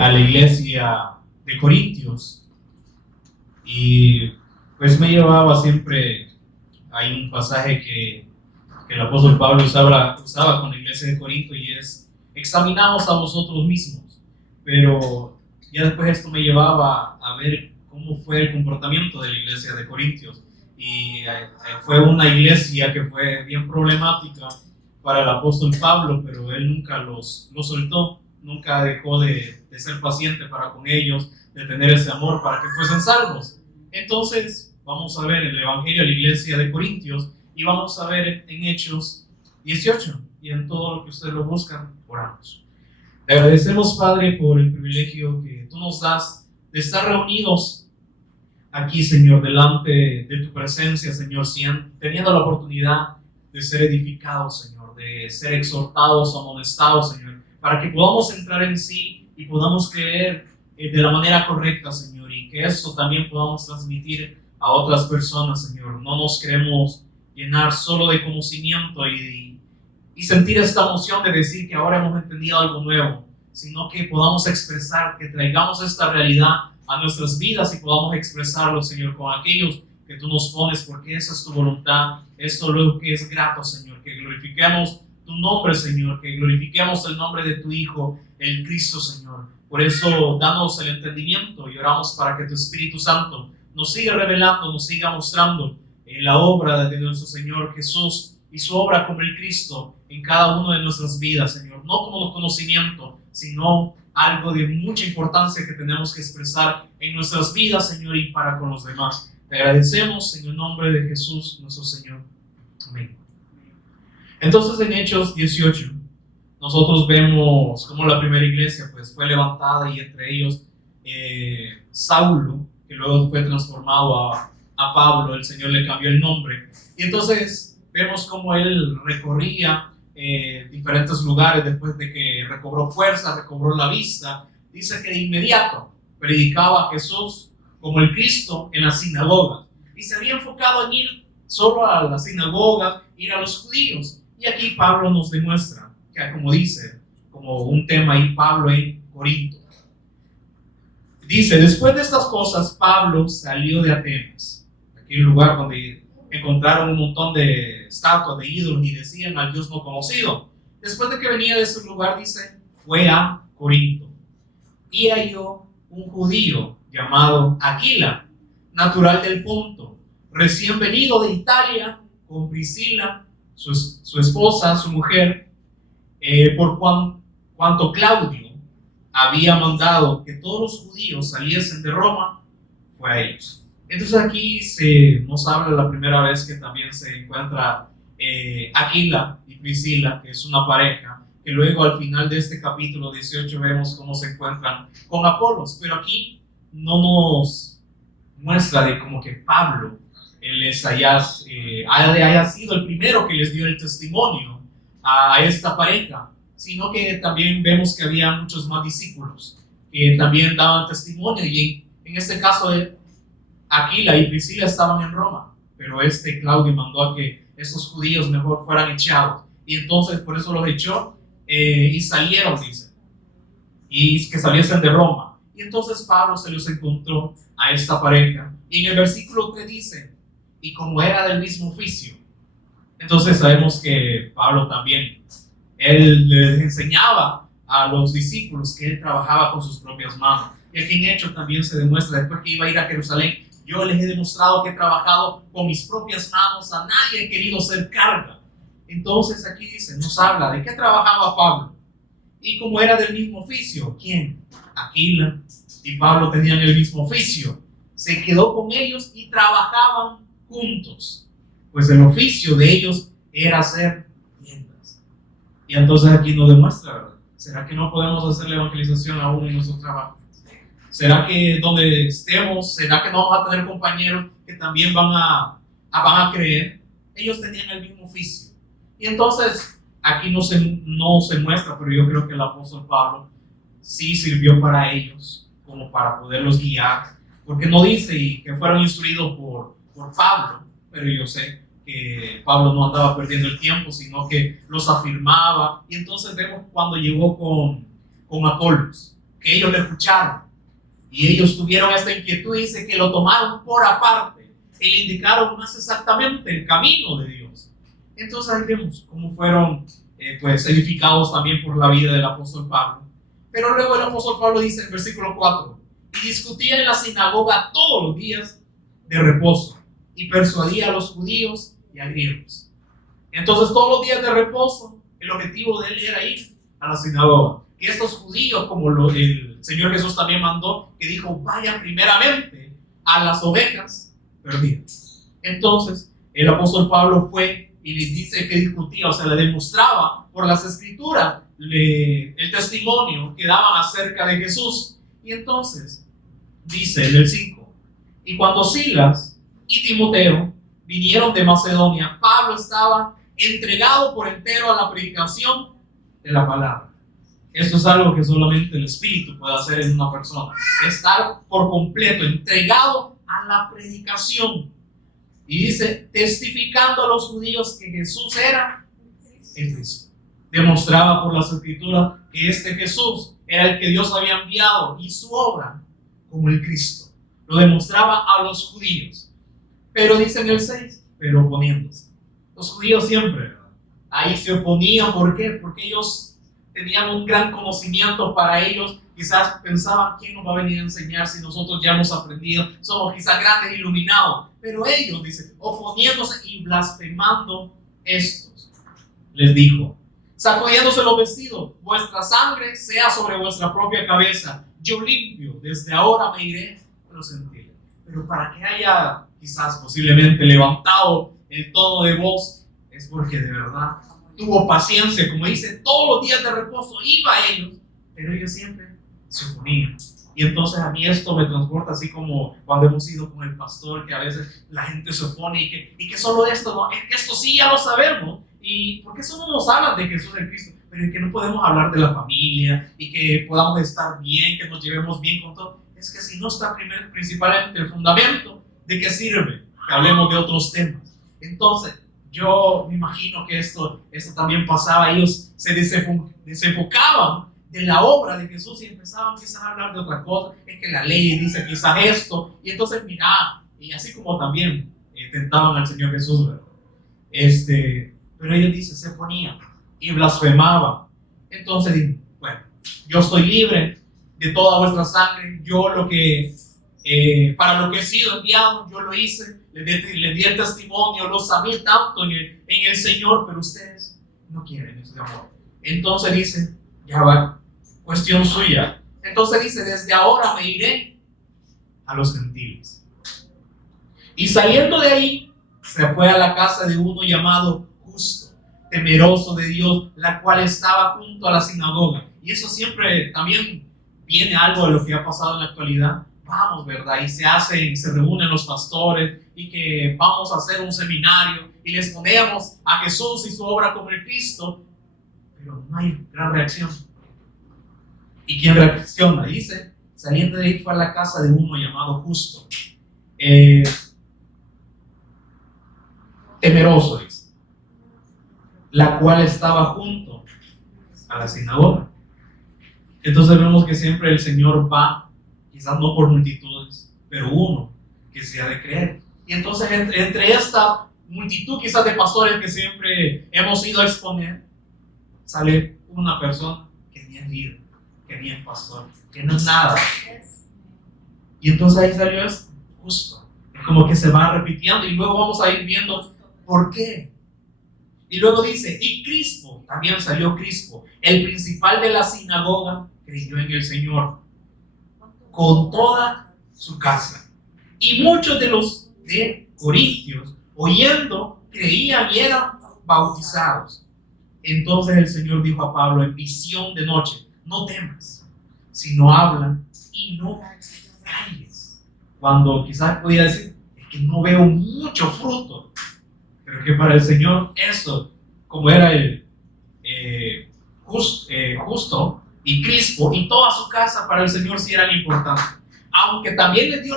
a la iglesia de Corintios, y pues me llevaba siempre, hay un pasaje que el apóstol Pablo usaba con la iglesia de Corinto, y es: examinaos a vosotros mismos. Pero ya después esto me llevaba a ver cómo fue el comportamiento de la iglesia de Corintios, y fue una iglesia que fue bien problemática para el apóstol Pablo, pero él nunca los soltó, nunca dejó de ser paciente para con ellos, de tener ese amor para que fuesen salvos. Entonces vamos a ver el evangelio de la iglesia de Corintios, y vamos a ver en Hechos 18, y en todo lo que ustedes lo buscan, oramos. Te agradecemos, Padre, por el privilegio que tú nos das de estar reunidos aquí, Señor, delante de tu presencia, Señor, teniendo la oportunidad de ser edificados, Señor, de ser exhortados, amonestados, Señor, para que podamos entrar en sí y podamos creer de la manera correcta, Señor, y que eso también podamos transmitir a otras personas, Señor. No nos queremos llenar solo de conocimiento y sentir esta emoción de decir que ahora hemos entendido algo nuevo, sino que podamos expresar, que traigamos esta realidad a nuestras vidas y podamos expresarlo, Señor, con aquellos que tú nos pones, porque esa es tu voluntad. Esto es lo que es grato, Señor, que glorifiquemos tu nombre, Señor, que glorifiquemos el nombre de tu Hijo, el Cristo, Señor. Por eso, danos el entendimiento y oramos para que tu Espíritu Santo nos siga revelando, nos siga mostrando la obra de nuestro Señor Jesús y su obra como el Cristo en cada una de nuestras vidas, Señor. No como conocimiento, sino algo de mucha importancia que tenemos que expresar en nuestras vidas, Señor, y para con los demás. Te agradecemos en el nombre de Jesús, nuestro Señor. Amén. Entonces, en Hechos 18, nosotros vemos cómo la primera iglesia pues fue levantada, y entre ellos Saulo, que luego fue transformado a Pablo. El Señor le cambió el nombre, y entonces vemos cómo él recorría diferentes lugares después de que recobró fuerza, recobró la vista. Dice que de inmediato predicaba a Jesús como el Cristo en las sinagogas, y se había enfocado en ir solo a las sinagogas, ir a los judíos. Y aquí Pablo nos demuestra que, como dice, como un tema ahí, Pablo en Corinto. Dice: después de estas cosas, Pablo salió de Atenas, aquí un lugar donde encontraron un montón de estatuas, de ídolos, y decían al Dios no conocido. Después de que venía de ese lugar, dice, fue a Corinto, y halló un judío llamado Aquila, natural del Ponto, recién venido de Italia, con Priscila, su esposa, su mujer, por cuanto Claudio había mandado que todos los judíos saliesen de Roma, fue a ellos. Entonces aquí nos habla la primera vez que también se encuentra Aquila y Priscila, que es una pareja, que luego al final de este capítulo 18 vemos cómo se encuentran con Apolos. Pero aquí no nos muestra de como que Pablo haya sido el primero que les dio el testimonio a esta pareja, sino que también vemos que había muchos más discípulos que también daban testimonio, y en este caso Aquila y Priscila estaban en Roma, pero Claudio mandó a que esos judíos mejor fueran echados, y entonces por eso los echó, y salieron, dice, y que saliesen de Roma. Y entonces Pablo se los encontró a esta pareja, y en el versículo 3 dice: y como era del mismo oficio. Entonces sabemos que Pablo también, él les enseñaba a los discípulos que él trabajaba con sus propias manos. Y aquí en Hechos también se demuestra, después que iba a ir a Jerusalén: yo les he demostrado que he trabajado con mis propias manos, a nadie he querido ser carga. Entonces aquí dice, nos habla de qué trabajaba Pablo. Y como era del mismo oficio, ¿quién? Aquila y Pablo tenían el mismo oficio. Se quedó con ellos y trabajaban juntos, pues el oficio de ellos era hacer tiendas. Y entonces aquí nos demuestra, ¿verdad? ¿Será que no podemos hacer la evangelización aún en nuestro trabajo? ¿Será que donde estemos, será que no vamos a tener compañeros que también van a creer? Ellos tenían el mismo oficio. Y entonces aquí no se muestra, pero yo creo que el apóstol Pablo sí sirvió para ellos, como para poderlos guiar, porque no dice que fueron instruidos por Pablo, pero yo sé que Pablo no andaba perdiendo el tiempo, sino que los afirmaba. Y entonces vemos cuando llegó con con Apolos, que ellos le escucharon. Y ellos tuvieron esta inquietud, dice que lo tomaron por aparte y le indicaron más exactamente el camino de Dios. Entonces ahí vemos cómo fueron pues edificados también por la vida del apóstol Pablo. Pero luego el apóstol Pablo dice en versículo 4, y discutía en la sinagoga todos los días de reposo y persuadía a los judíos y a griegos. Entonces todos los días de reposo, el objetivo de él era ir a la sinagoga. Que estos judíos, como el Señor Jesús también mandó, que dijo, vaya primeramente a las ovejas perdidas. Entonces el apóstol Pablo fue y les dice que discutía, o sea, le demostraba por las escrituras el testimonio que daban acerca de Jesús. Y entonces dice en el 5, y cuando Silas y Timoteo vinieron de Macedonia, Pablo estaba entregado por entero a la predicación de la palabra. Esto es algo que solamente el Espíritu puede hacer en una persona, estar por completo entregado a la predicación. Y dice, testificando a los judíos que Jesús era el Cristo. Demostraba por las escrituras que este Jesús era el que Dios había enviado y su obra como el Cristo. Lo demostraba a los judíos. Pero dice en el 6, pero oponiéndose. Los judíos siempre, ¿verdad? Ahí se oponían. ¿Por qué? Porque ellos tenían un gran conocimiento. Para ellos quizás pensaban, ¿quién nos va a venir a enseñar si nosotros ya hemos aprendido? Somos quizás grandes iluminados. Pero ellos, dice, oponiéndose y blasfemando estos, les dijo, sacudiéndose los vestidos, vuestra sangre sea sobre vuestra propia cabeza. Yo limpio, desde ahora me iré a los gentiles. Pero para que haya quizás posiblemente levantado el tono de voz, es porque de verdad tuvo paciencia. Como dice, todos los días de reposo iba a ellos, pero ellos siempre se oponían. Y entonces a mí esto me transporta así como cuando hemos ido con el pastor, que a veces la gente se opone y que solo de esto, no, es que esto sí ya lo sabemos. ¿Y por qué solo nos hablan de Jesús el Cristo? Pero es que no podemos hablar de la familia y que podamos estar bien, que nos llevemos bien con todo. Es que si no está principalmente el fundamento, ¿de qué sirve que hablemos de otros temas? Entonces, yo me imagino que esto también pasaba. Ellos se desenfocaban de la obra de Jesús y empezaban quizás a hablar de otra cosa. Es que la ley dice quizás esto. Y entonces, mira, y así como también tentaban al Señor Jesús, ¿verdad? Pero ellos dicen, se ponían y blasfemaban. Entonces dicen, bueno, yo estoy libre de toda vuestra sangre. Yo para lo que he sido enviado, yo lo hice. Le di el testimonio, lo sabía tanto en el Señor, pero ustedes no quieren ese amor. Entonces dice, ya va, cuestión suya. Entonces dice, desde ahora me iré a los gentiles. Y saliendo de ahí, se fue a la casa de uno llamado Justo, temeroso de Dios, la cual estaba junto a la sinagoga. Y eso siempre también viene algo de lo que ha pasado en la actualidad. Vamos, ¿verdad? Y se reúnen los pastores y que vamos a hacer un seminario y les ponemos a Jesús y su obra como el Cristo, pero no hay gran reacción. ¿Y quién reacciona? Dice, saliendo de ahí fue a la casa de uno llamado Justo, temeroso, dice, la cual estaba junto a la sinagoga. Entonces vemos que siempre el Señor va, quizás no por multitudes, pero uno que se ha de creer. Y entonces entre esta multitud quizás de pastores que siempre hemos ido a exponer, sale una persona que ni es líder, que ni es pastor, que no es nada. Y entonces ahí salió esto, Justo. Es como que se va repitiendo y luego vamos a ir viendo por qué. Y luego dice, y Crispo, también salió Crispo, el principal de la sinagoga, creyó en el Señor con toda su casa. Y muchos de los de Corintios, oyendo, creían y eran bautizados. Entonces el Señor dijo a Pablo en visión de noche, no temas, sino habla y no calles. Cuando quizás podía decir, es que no veo mucho fruto, pero que para el Señor eso, como era el Justo y Crispo y toda su casa, para el Señor sí eran importantes. Aunque también le dio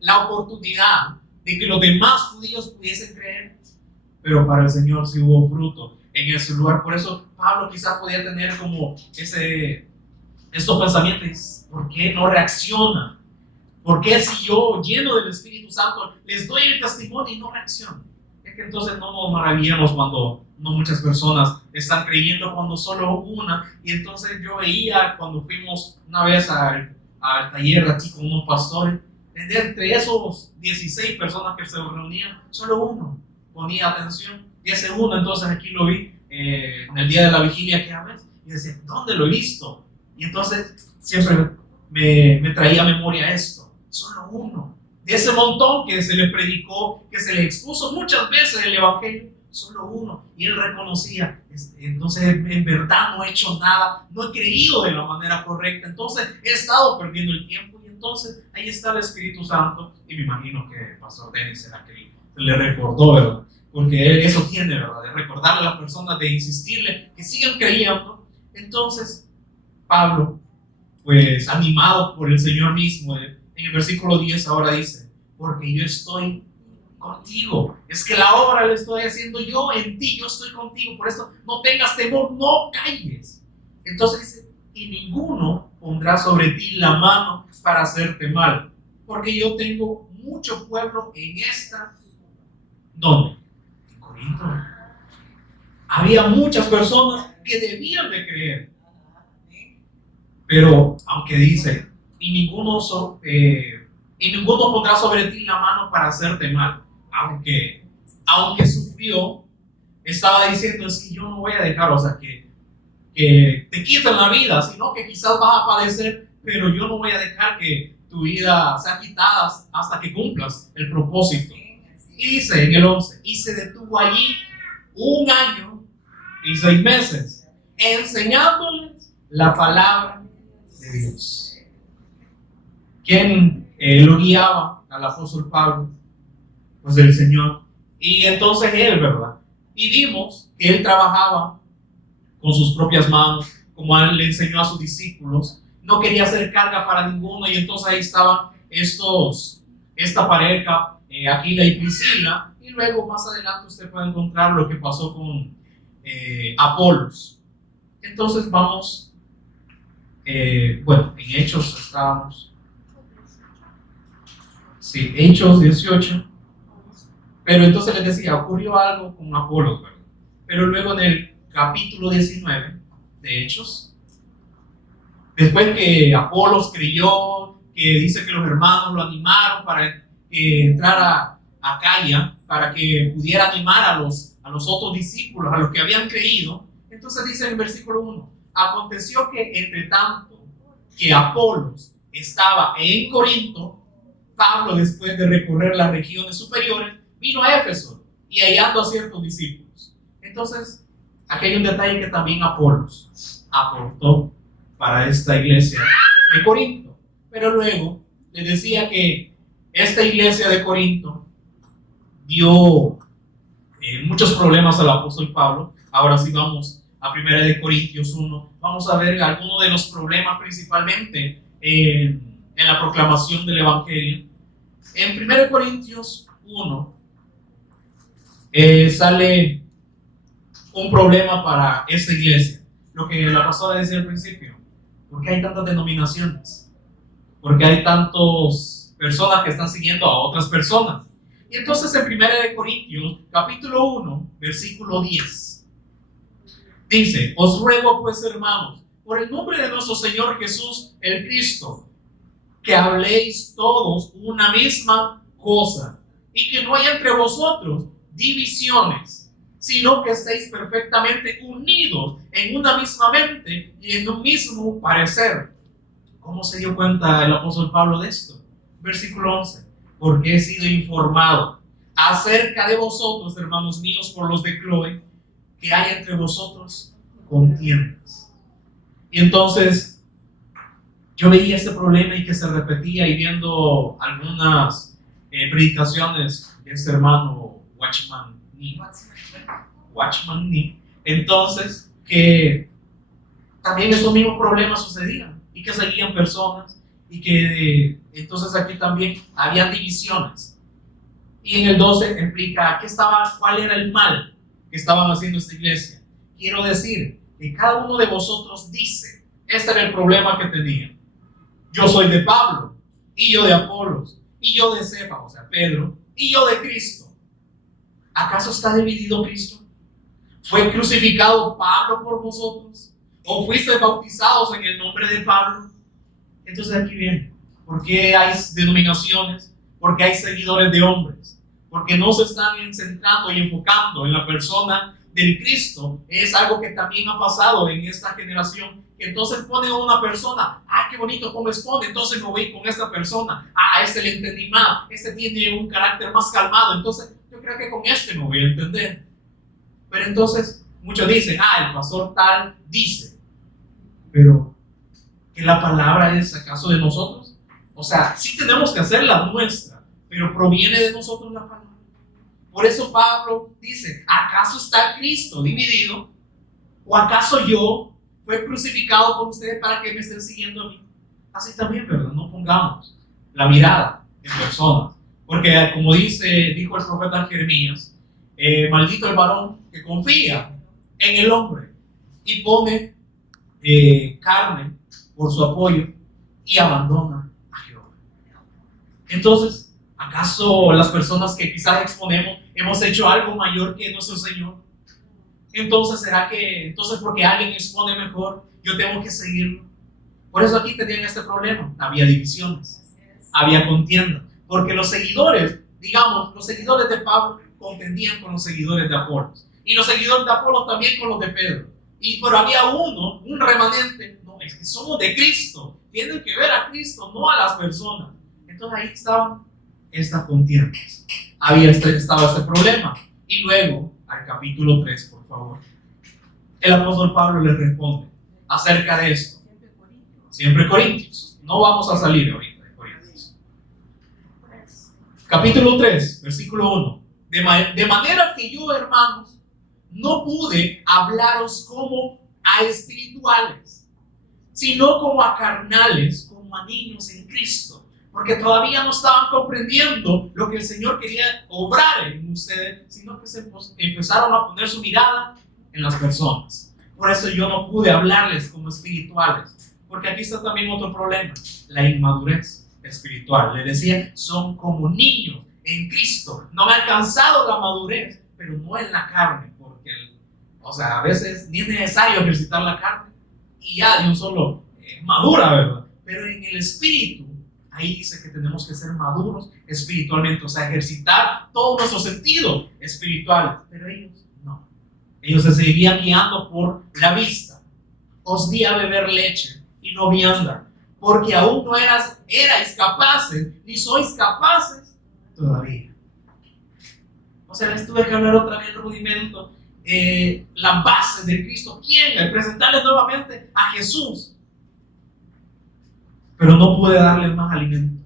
la oportunidad de que los demás judíos pudiesen creer, pero para el Señor sí hubo fruto en ese lugar. Por eso Pablo quizás podía tener como ese estos pensamientos, ¿por qué no reaccionan? ¿Por qué si yo, lleno del Espíritu Santo, les doy el testimonio y no reaccionan? Es que entonces no nos maravillamos cuando no muchas personas están creyendo, cuando solo una. Y entonces yo veía cuando fuimos una vez al taller aquí con unos pastores, entre esos 16 personas que se reunían, solo uno ponía atención. Y ese uno, entonces aquí lo vi en el día de la vigilia que vez, y decía, ¿dónde lo he visto? Y entonces siempre me traía a memoria esto, solo uno. De ese montón que se le predicó, que se le expuso muchas veces el Evangelio, solo uno. Y él reconocía, entonces en verdad no he hecho nada, no he creído de la manera correcta, entonces he estado perdiendo el tiempo. Y entonces ahí está el Espíritu Santo, y me imagino que el pastor Denis era que le recordó, ¿verdad? Porque él eso tiene, ¿verdad? De recordarle a las personas, de insistirle que sigan creyendo. Entonces Pablo, pues animado por el Señor mismo, en el versículo 10 ahora dice, porque yo estoy contigo. Es que la obra la estoy haciendo yo en ti, yo estoy contigo. Por eso no tengas temor, no calles. Entonces dice, y ninguno pondrá sobre ti la mano para hacerte mal, porque yo tengo mucho pueblo en esta, ¿dónde? En Corinto. Había muchas personas que debían de creer, pero aunque dice, y ninguno pondrá sobre ti la mano para hacerte mal, aunque sufrió, estaba diciendo, es que yo no voy a dejar, o sea, que te quiten la vida, sino que quizás vas a padecer, pero yo no voy a dejar que tu vida sea quitada hasta que cumplas el propósito. Y dice en el 11, y se detuvo allí 1 año y 6 meses, enseñándoles la palabra de Dios. ¿Quién lo guiaba al apóstol Pablo? Pues el Señor. Y entonces él, ¿verdad? Y vimos que él trabajaba con sus propias manos, como él le enseñó a sus discípulos. No quería hacer carga para ninguno, y entonces ahí estaban esta pareja, Aquila y Priscila, y luego más adelante usted puede encontrar lo que pasó con Apolos. Entonces vamos, en Hechos estábamos, sí, Hechos 18, pero entonces les decía, ocurrió algo con Apolos, ¿verdad? Pero luego en el capítulo 19 de Hechos, después que Apolos creyó, que dice que los hermanos lo animaron para que entrara a Acaya, para que pudiera animar a los otros discípulos, a los que habían creído. Entonces dice en el versículo 1, aconteció que entre tanto que Apolos estaba en Corinto, Pablo, después de recorrer las regiones superiores, vino a Éfeso y hallando a ciertos discípulos. Entonces, aquí hay un detalle que también Apolos aportó para esta iglesia de Corinto. Pero luego les decía que esta iglesia de Corinto dio muchos problemas al apóstol Pablo. Ahora sí vamos a 1 de Corintios 1. Vamos a ver algunos de los problemas principalmente en la proclamación del Evangelio. En 1 Corintios 1 sale un problema para esta iglesia. Lo que la pastora decía al principio. ¿Por qué hay tantas denominaciones? ¿Por qué hay tantas personas que están siguiendo a otras personas? Y entonces en 1 Corintios, capítulo 1, versículo 10, dice, os ruego pues, hermanos, por el nombre de nuestro Señor Jesús, el Cristo, que habléis todos una misma cosa, y que no haya entre vosotros divisiones, sino que estéis perfectamente unidos en una misma mente y en un mismo parecer. ¿Cómo se dio cuenta el apóstol Pablo de esto? Versículo 11. Porque he sido informado acerca de vosotros, hermanos míos, por los de Cloé, que hay entre vosotros contiendas. Y entonces yo veía este problema y que se repetía, y viendo algunas predicaciones de este hermano Watchman Nee, entonces que también estos mismos problemas sucedían y que seguían personas, y que entonces aquí también había divisiones. Y en el 12 explica cuál era el mal que estaban haciendo esta iglesia. Quiero decir que cada uno de vosotros dice Este era el problema que tenía. Yo soy de Pablo, y yo de Apolos, y yo de Cefas, o sea, Pedro, y yo de Cristo. ¿Acaso está dividido Cristo? ¿Fue crucificado Pablo por vosotros? ¿O fuisteis bautizados en el nombre de Pablo? Entonces aquí viene. ¿Por qué hay denominaciones? ¿Por qué hay seguidores de hombres? Porque no se están centrando y enfocando en la persona del Cristo. Es algo que también ha pasado en esta generación. Que entonces pone a una persona, qué bonito cómo expone, entonces me voy con esta persona. A este le entendí más, este tiene un carácter más calmado, entonces yo creo que con este me voy a entender. Pero entonces muchos dicen, el pastor tal dice, pero ¿que la palabra es acaso de nosotros? O sea, sí tenemos que hacer la nuestra, pero proviene de nosotros la palabra. Por eso Pablo dice, ¿acaso está Cristo dividido? ¿O acaso yo fue crucificado por ustedes para que me estén siguiendo a mí? Así también, ¿verdad? No pongamos la mirada en personas. Porque como dijo el profeta Jeremías, maldito el varón que confía en el hombre y pone carne por su apoyo y abandona a Jehová. Entonces, ¿acaso las personas que quizás exponemos hemos hecho algo mayor que nuestro Señor? Entonces, ¿será que porque alguien expone mejor, yo tengo que seguirlo? Por eso aquí tenían este problema. Había divisiones, había contienda, porque los seguidores de Pablo contendían con los seguidores de Apolos, y los seguidores de Apolos también con los de Pedro. Pero había un remanente, no, es que somos de Cristo, tienen que ver a Cristo, no a las personas. Entonces ahí estaban estas contiendas, estaba este problema. Y luego, al capítulo 3, por favor, el apóstol Pablo les responde acerca de esto. Siempre Corintios, no vamos a salir ahorita de Corintios. Capítulo 3, versículo 1. De manera que yo, hermanos, no pude hablaros como a espirituales, sino como a carnales, como a niños en Cristo, porque todavía no estaban comprendiendo lo que el Señor quería obrar en ustedes, sino que se empezaron a poner su mirada en las personas. Por eso yo no pude hablarles como espirituales, porque aquí está también otro problema, la inmadurez espiritual. Le decía, son como niños en Cristo, no han alcanzado la madurez, pero no en la carne, porque a veces ni es necesario ejercitar la carne y ya de un solo madura, ¿verdad? Pero en el espíritu, ahí dice que tenemos que ser maduros espiritualmente, o sea, ejercitar todos nuestros sentidos espirituales, pero ellos no. Ellos se seguían guiando por la vista. Os di a beber leche y no vianda, porque aún no erais capaces, ni sois capaces todavía. O sea, les tuve que hablar otra vez el rudimento, la base de Cristo. ¿Quién? El presentarles nuevamente a Jesús. Pero no pude darles más alimento.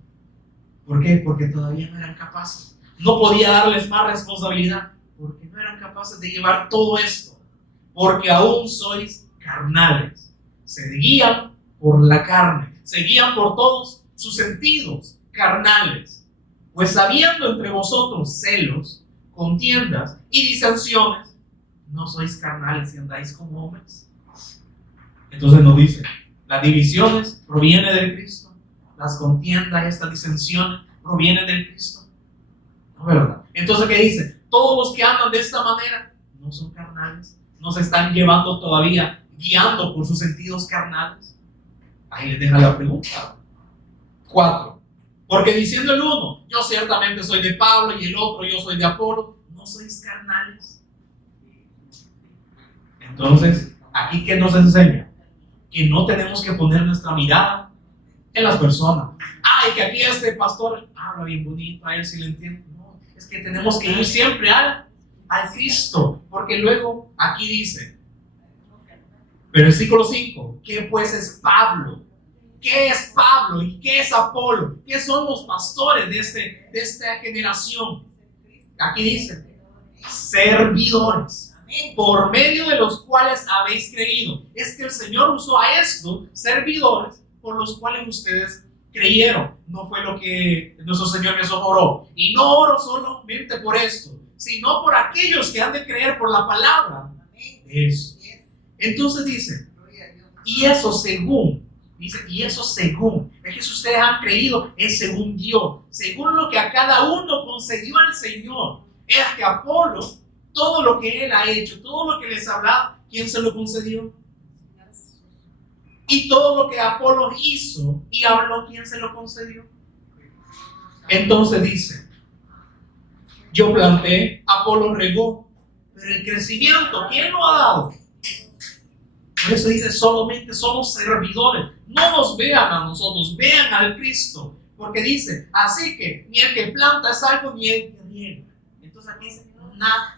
¿Por qué? Porque todavía no eran capaces. No podía darles más responsabilidad, porque no eran capaces de llevar todo esto. Porque aún sois carnales. Se guían por la carne, se guían por todos sus sentidos carnales. Pues habiendo entre vosotros celos, contiendas y disensiones, ¿no sois carnales y andáis como hombres? Entonces nos dice, las divisiones provienen del Cristo, las contiendas, estas disensiones provienen del Cristo. ¿No, verdad? Entonces, ¿qué dice? Todos los que andan de esta manera no son carnales, no se están llevando todavía, guiando por sus sentidos carnales. Ahí les deja la pregunta. 4. Porque diciendo el uno, yo ciertamente soy de Pablo, y el otro, yo soy de Apolo, ¿no sois carnales? Entonces, ¿aquí qué nos enseña? Que no tenemos que poner nuestra mirada en las personas. Y que aquí este pastor habla bien bonito, a él sí le entiendo. No, es que tenemos que ir siempre al Cristo, porque luego aquí dice, versículo 5, ¿qué pues es Pablo? ¿Qué es Pablo y qué es Apolo? ¿Qué son los pastores de esta generación? Aquí dice, servidores, por medio de los cuales habéis creído. Es que el Señor usó a estos servidores por los cuales ustedes creyeron. No fue lo que nuestro Señor Jesús oró. Y no oro solamente por esto, sino por aquellos que han de creer por la palabra. Eso. Entonces dice, Y eso según, dice, y eso según, es que si ustedes han creído, es según Dios, según lo que a cada uno concedió el Señor. Es que Apolo, todo lo que él ha hecho, todo lo que les ha hablado, ¿quién se lo concedió? Y todo lo que Apolo hizo y habló, ¿quién se lo concedió? Entonces dice, yo planté, Apolo regó, pero el crecimiento, ¿quién lo ha dado? Por eso dice, solamente somos servidores. No nos vean a nosotros, vean al Cristo. Porque dice, así que ni el que planta es algo, ni el que riega. Entonces aquí dice,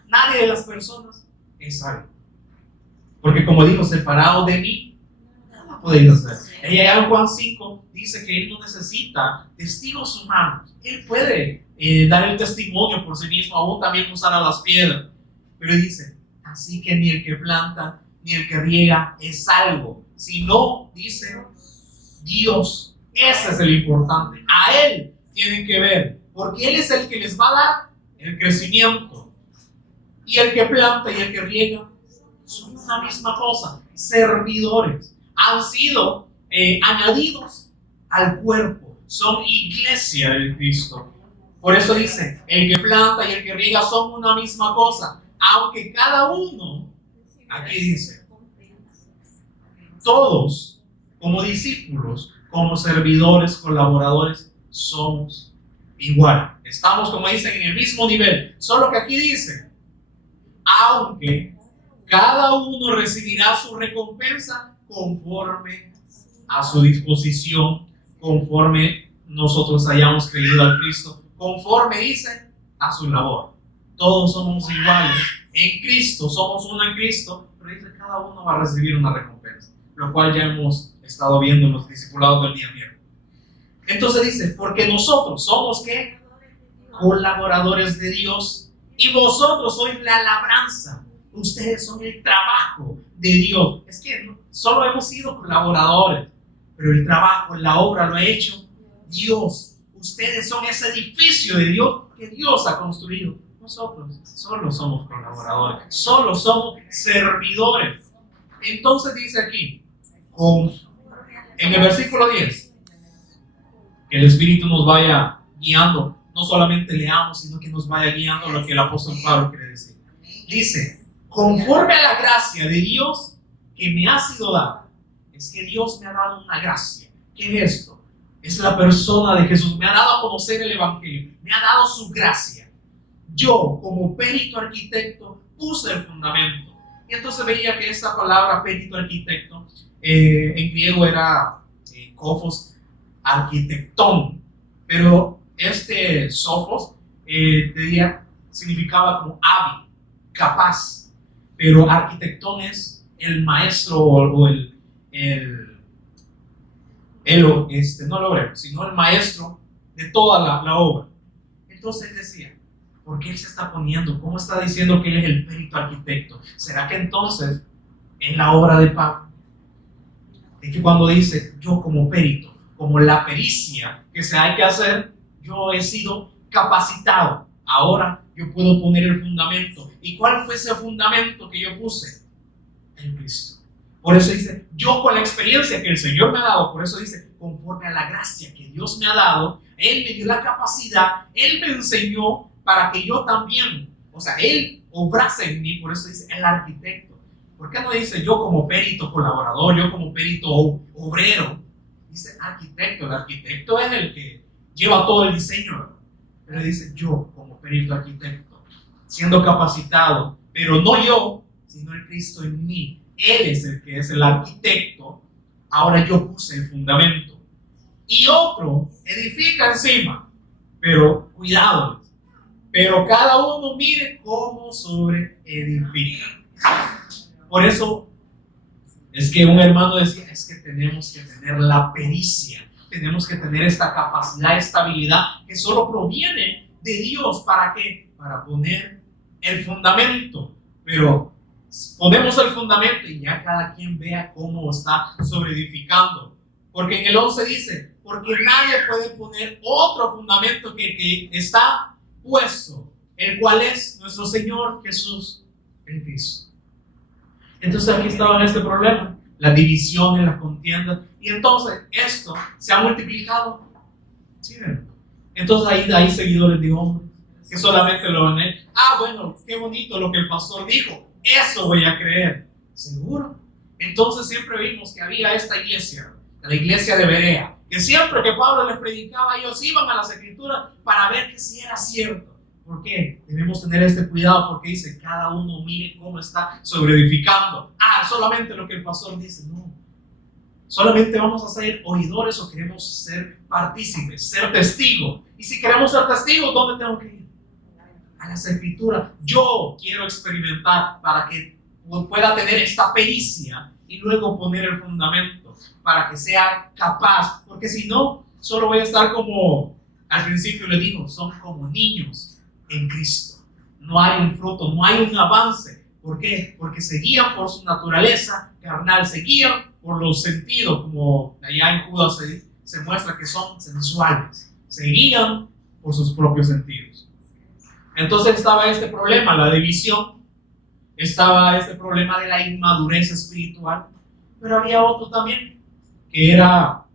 nadie de las personas es algo. Porque como dijo, separado de mí, nada podéis hacer. Ella en Juan 5 dice que él no necesita testigos humanos. Él puede dar el testimonio por sí mismo, aún también usar a las piedras. Pero dice, así que ni el que planta ni el que riega es algo, sino, dice, Dios. Ese es el importante. A Él tienen que ver, porque Él es el que les va a dar el crecimiento. Y el que planta y el que riega son una misma cosa, servidores. Han sido añadidos al cuerpo, son iglesia de Cristo. Por eso dice, el que planta y el que riega son una misma cosa, aunque cada uno, aquí dice, todos como discípulos, como servidores, colaboradores, somos igual. Estamos, como dicen, en el mismo nivel. Solo que aquí dice, aunque cada uno recibirá su recompensa conforme a su disposición, conforme nosotros hayamos creído al Cristo, conforme dice a su labor. Todos somos iguales en Cristo, somos uno en Cristo, pero dice cada uno va a recibir una recompensa, lo cual ya hemos estado viendo en los discipulados del día miércoles. Entonces dice, porque nosotros somos ¿qué? Colaboradores de Dios, y vosotros sois la labranza, ustedes son el trabajo de Dios. Es que no, solo hemos sido colaboradores, pero el trabajo, la obra lo ha hecho Dios. Ustedes son ese edificio de Dios que Dios ha construido. Nosotros solo somos colaboradores, solo somos servidores. Entonces dice aquí, en el versículo 10, que el Espíritu nos vaya guiando, no solamente leamos, sino que nos vaya guiando lo que el apóstol Pablo quiere decir. Dice, conforme a la gracia de Dios que me ha sido dada. Es que Dios me ha dado una gracia. ¿Qué es esto? Es la persona de Jesús. Me ha dado a conocer el Evangelio. Me ha dado su gracia. Yo, como perito arquitecto, puse el fundamento. Y entonces veía que esta palabra perito arquitecto en griego era kofos arquitectón, pero este sofos significaba como hábil, capaz, pero arquitectón es el maestro o no el obrero, sino el maestro de toda la obra. Entonces él decía, ¿por qué él se está poniendo? ¿Cómo está diciendo que él es el perito arquitecto? ¿Será que entonces en la obra de Pablo, es que cuando dice yo como perito, como la pericia que se hay que hacer, yo he sido capacitado, ahora yo puedo poner el fundamento? ¿Y cuál fue ese fundamento que yo puse? En Cristo. Por eso dice, yo con la experiencia que el Señor me ha dado, por eso dice, conforme a la gracia que Dios me ha dado, Él me dio la capacidad, Él me enseñó para que yo también, o sea, Él obrase en mí. Por eso dice el arquitecto. ¿Por qué no dice yo como perito colaborador, yo como perito obrero? Dice arquitecto. El arquitecto es el que lleva todo el diseño, pero dice yo como perito arquitecto, siendo capacitado, pero no yo, sino el Cristo en mí. Él es el que es el arquitecto. Ahora yo puse el fundamento y otro edifica encima, pero cuidado, pero cada uno mire cómo sobre edifica. Por eso es que un hermano decía, es que tenemos que tener la pericia, tenemos que tener esta capacidad, esta habilidad que solo proviene de Dios. ¿Para qué? Para poner el fundamento. Pero ponemos el fundamento y ya cada quien vea cómo está sobreedificando. Porque en el 11 dice, porque nadie puede poner otro fundamento que está puesto, el cual es nuestro Señor Jesús el Cristo. Entonces aquí estaba este problema. las divisiones, las contiendas. Y entonces esto se ha multiplicado. ¿Sí ven? Entonces ahí hay seguidores de hombres que solamente lo ven él. Bueno, qué bonito lo que el pastor dijo. Eso voy a creer. ¿Seguro? Entonces siempre vimos que había esta iglesia, la iglesia de Berea, que siempre que Pablo les predicaba, ellos iban a las escrituras para ver que si era cierto. ¿Por qué? Debemos tener este cuidado porque dice, cada uno mire cómo está sobreedificando. Solamente lo que el pastor dice. No. Solamente vamos a ser oidores o queremos ser partícipes, ser testigos. Y si queremos ser testigos, ¿dónde tengo que ir? A las escrituras. Yo quiero experimentar para que pueda tener esta pericia y luego poner el fundamento para que sea capaz. Porque si no, solo voy a estar como al principio le digo, son como niños en Cristo. No hay un fruto, no hay un avance. ¿Por qué? Porque se guían por su naturaleza carnal, se guían por los sentidos, como allá en Judas se muestra que son sensuales, se guían por sus propios sentidos. Entonces estaba este problema, la división, estaba este problema de la inmadurez espiritual, pero había otro también, que era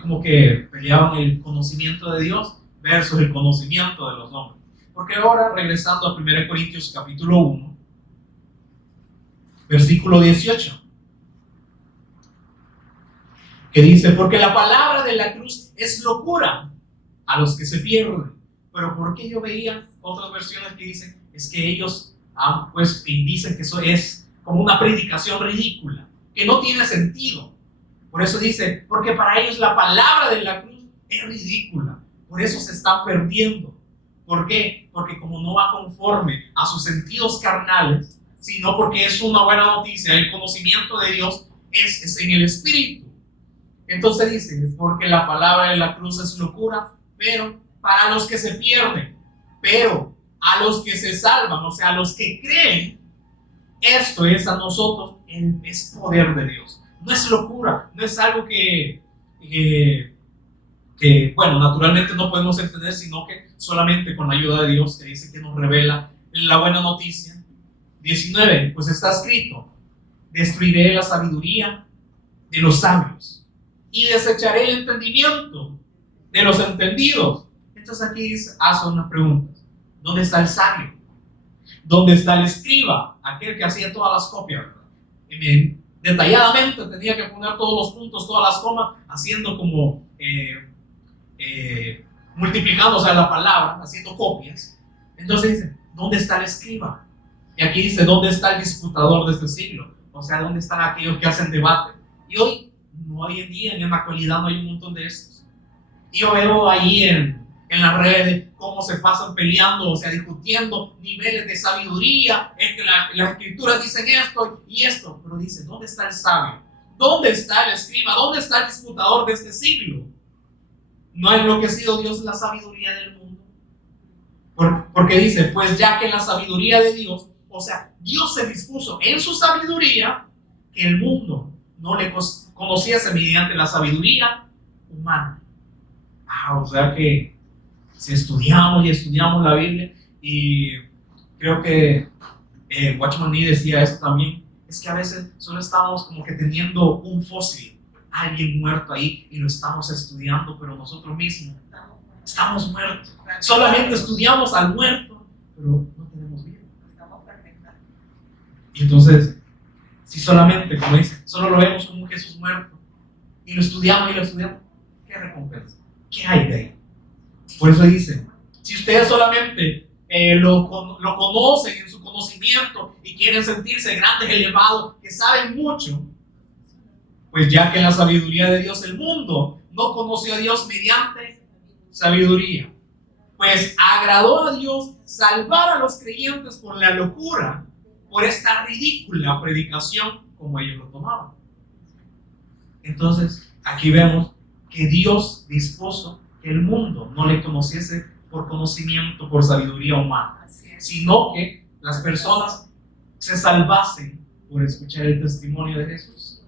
como que peleaban el conocimiento de Dios versus el conocimiento de los hombres. Porque ahora, regresando a 1 Corintios capítulo 1, versículo 18, que dice, porque la palabra de la cruz es locura a los que se pierden. Pero ¿por qué yo veía otras versiones que dicen, es que ellos pues dicen que eso es como una predicación ridícula, que no tiene sentido? Por eso dice, porque para ellos la palabra de la cruz es ridícula, por eso se está perdiendo. ¿Por qué? Porque como no va conforme a sus sentidos carnales, sino porque es una buena noticia, el conocimiento de Dios es en el Espíritu. Entonces dice, porque la palabra de la cruz es locura, pero para los que se pierden, pero a los que se salvan, o sea, a los que creen, esto es a nosotros, es poder de Dios. No es locura, no es algo que bueno, naturalmente no podemos entender, sino que solamente con la ayuda de Dios, que dice que nos revela la buena noticia. 19, pues está escrito, destruiré la sabiduría de los sabios y desecharé el entendimiento de los entendidos. Entonces aquí hace unas preguntas. ¿Dónde está el sabio? ¿Dónde está el escriba? Aquel que hacía todas las copias, ¿verdad? Detalladamente tenía que poner todos los puntos, todas las comas, haciendo como multiplicando, o sea, la palabra, haciendo copias. Entonces dice, ¿dónde está el escriba? Y aquí dice, ¿dónde está el disputador de este siglo? O sea, ¿dónde están aquellos que hacen debate? Y hoy en día, en la actualidad, no hay un montón de estos. Y yo veo ahí en las redes cómo se pasan peleando, o sea, discutiendo niveles de sabiduría. Es que las escrituras dicen esto y esto, pero dice, ¿dónde está el sabio? ¿Dónde está el escriba? ¿Dónde está el disputador de este siglo? ¿No ha enloquecido Dios la sabiduría del mundo? Porque dice, pues ya que la sabiduría de Dios, o sea, Dios se dispuso en su sabiduría que el mundo no le conociese mediante la sabiduría humana. O sea que si estudiamos y estudiamos la Biblia, y creo que Watchman Nee decía esto también, es que a veces solo estamos como que teniendo un fósil, alguien muerto ahí, y lo estamos estudiando, pero nosotros mismos estamos muertos. Solamente estudiamos al muerto, pero no tenemos vida. Y entonces, si solamente, como dice, solo lo vemos como un Jesús muerto, y lo estudiamos, ¿qué recompensa? ¿Qué hay de ahí? Por eso dice, si ustedes solamente lo conocen en su conocimiento y quieren sentirse grandes, elevados, que saben mucho, pues ya que en la sabiduría de Dios el mundo no conoció a Dios mediante sabiduría, pues agradó a Dios salvar a los creyentes por la locura, por esta ridícula predicación como ellos lo tomaban. Entonces aquí vemos que Dios dispuso que el mundo no le conociese por conocimiento, por sabiduría humana, sino que las personas se salvasen por escuchar el testimonio de Jesús.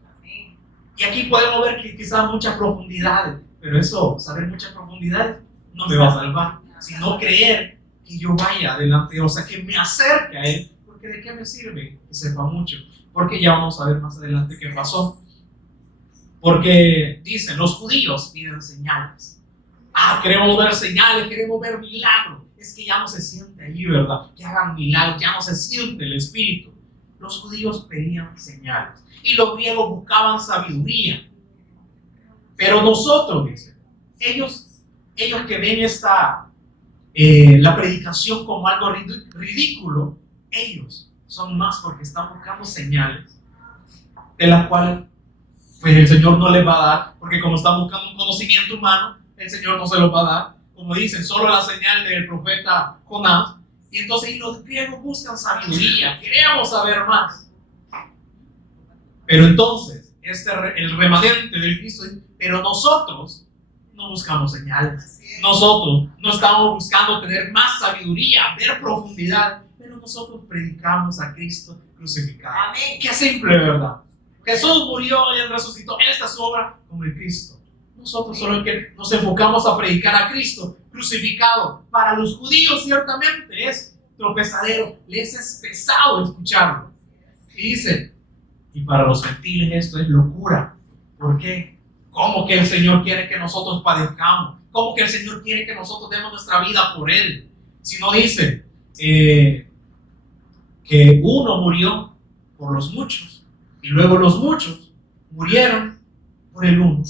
Y aquí podemos ver que quizás muchas profundidades, pero eso, saber muchas profundidades, no me va a salvar, sino creer que yo vaya adelante, o sea, que me acerque a Él, porque ¿de qué me sirve que sepa mucho Porque ya vamos a ver más adelante qué pasó. Porque dicen, los judíos piden señales. Queremos ver señales, queremos ver milagros. Es que ya no se siente allí, ¿verdad? Que hagan milagros, ya no se siente el Espíritu. Los judíos pedían señales y los griegos buscaban sabiduría. Pero nosotros, dicen, ellos que ven la predicación como algo ridículo, ellos son más porque están buscando señales de las cuales pues el Señor no les va a dar, porque como están buscando un conocimiento humano, el Señor no se los va a dar. Como dicen, solo la señal del profeta Jonás. Y entonces los griegos buscan sabiduría, queremos saber más. Pero entonces, el remanente del Cristo dice, pero nosotros no buscamos señales. Nosotros no estamos buscando tener más sabiduría, ver profundidad, pero nosotros predicamos a Cristo crucificado. Amén. Qué simple, ¿verdad? Jesús murió y resucitó. Esta es su obra como el Cristo. Nosotros solo que nos enfocamos a predicar a Cristo crucificado. Para los judíos ciertamente es tropezadero, les es pesado escucharlo. Y dice, y para los gentiles esto es locura. ¿Por qué? ¿Cómo que el Señor quiere que nosotros padezcamos? ¿Cómo que el Señor quiere que nosotros demos nuestra vida por Él? Si no dice que uno murió por los muchos y luego los muchos murieron por el uno.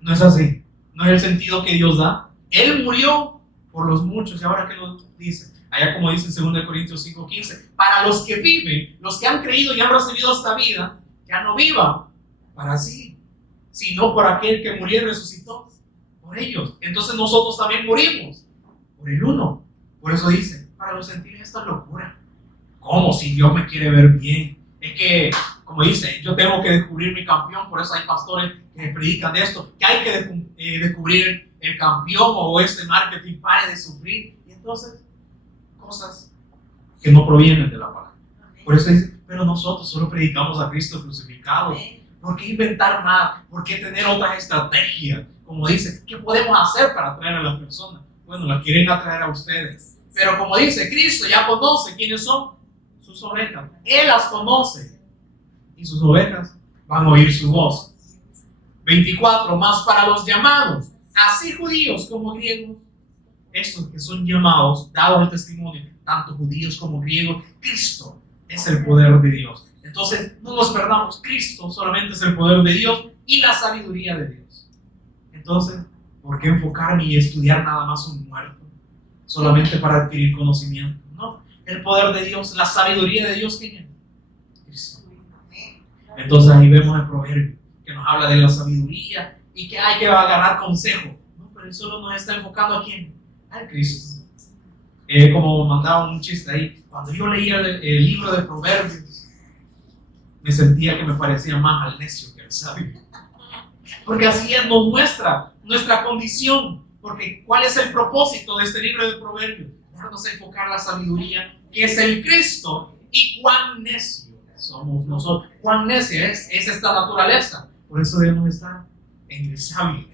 No es así. No es el sentido que Dios da. Él murió por los muchos. Y ahora, ¿qué nos dice? Allá como dice en 2 Corintios 5:15, para los que viven, los que han creído y han recibido esta vida, ya no vivan para sí, sino por aquel que murió y resucitó por ellos. Entonces nosotros también morimos por el uno. Por eso dice, para los gentiles esto es locura. ¿Cómo? Si Dios me quiere ver bien. Es que, como dice, yo tengo que descubrir mi campeón. Por eso hay pastores que predican de esto, que hay que descubrir el campeón o ese marketing, pare de sufrir. Y entonces, cosas que no provienen de la palabra. Por eso dice, pero nosotros solo predicamos a Cristo crucificado. ¿Por qué inventar más? ¿Por qué tener otras estrategias? Como dice, ¿qué podemos hacer para atraer a las personas? Bueno, las quieren atraer a ustedes. Pero como dice, Cristo ya conoce quiénes son sus ovejas. Él las conoce. Y sus ovejas van a oír su voz. 24, más para los llamados, así judíos como griegos, estos que son llamados, dado el testimonio, tanto judíos como griegos, Cristo es el poder de Dios. Entonces, no nos perdamos, Cristo solamente es el poder de Dios y la sabiduría de Dios. Entonces, ¿por qué enfocarme y estudiar nada más un muerto? Solamente para adquirir conocimiento. No, el poder de Dios, la sabiduría de Dios, ¿quién es? Cristo. Entonces ahí vemos el proverbio que nos habla de la sabiduría y que hay que agarrar consejo. No, pero él solo nos está enfocando a quién, al Cristo. Como mandaba un chiste ahí, cuando yo leía el libro de Proverbios, me sentía que me parecía más al necio que al sabio. Porque así es, nos muestra nuestra condición. Porque ¿cuál es el propósito de este libro de Proverbios? Darnos a enfocar la sabiduría, que es el Cristo, y cuán necio somos nosotros. Cuán necia es esta naturaleza. Por eso debemos estar en el sabio.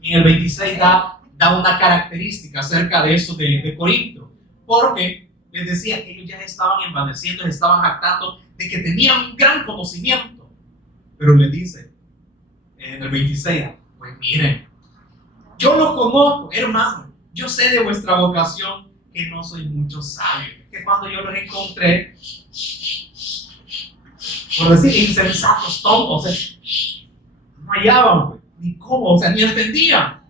Y en el 26 da una característica acerca de esto de Corinto. Porque les decía que ellos ya estaban envaneciendo, estaban jactando de que tenían un gran conocimiento. Pero les dice en el 26, pues miren, yo los conozco, hermano, yo sé de vuestra vocación que no soy mucho sabio, que cuando yo los encontré, por decir insensatos, tontos, no hallaban, pues, ni cómo, o sea, ni entendían.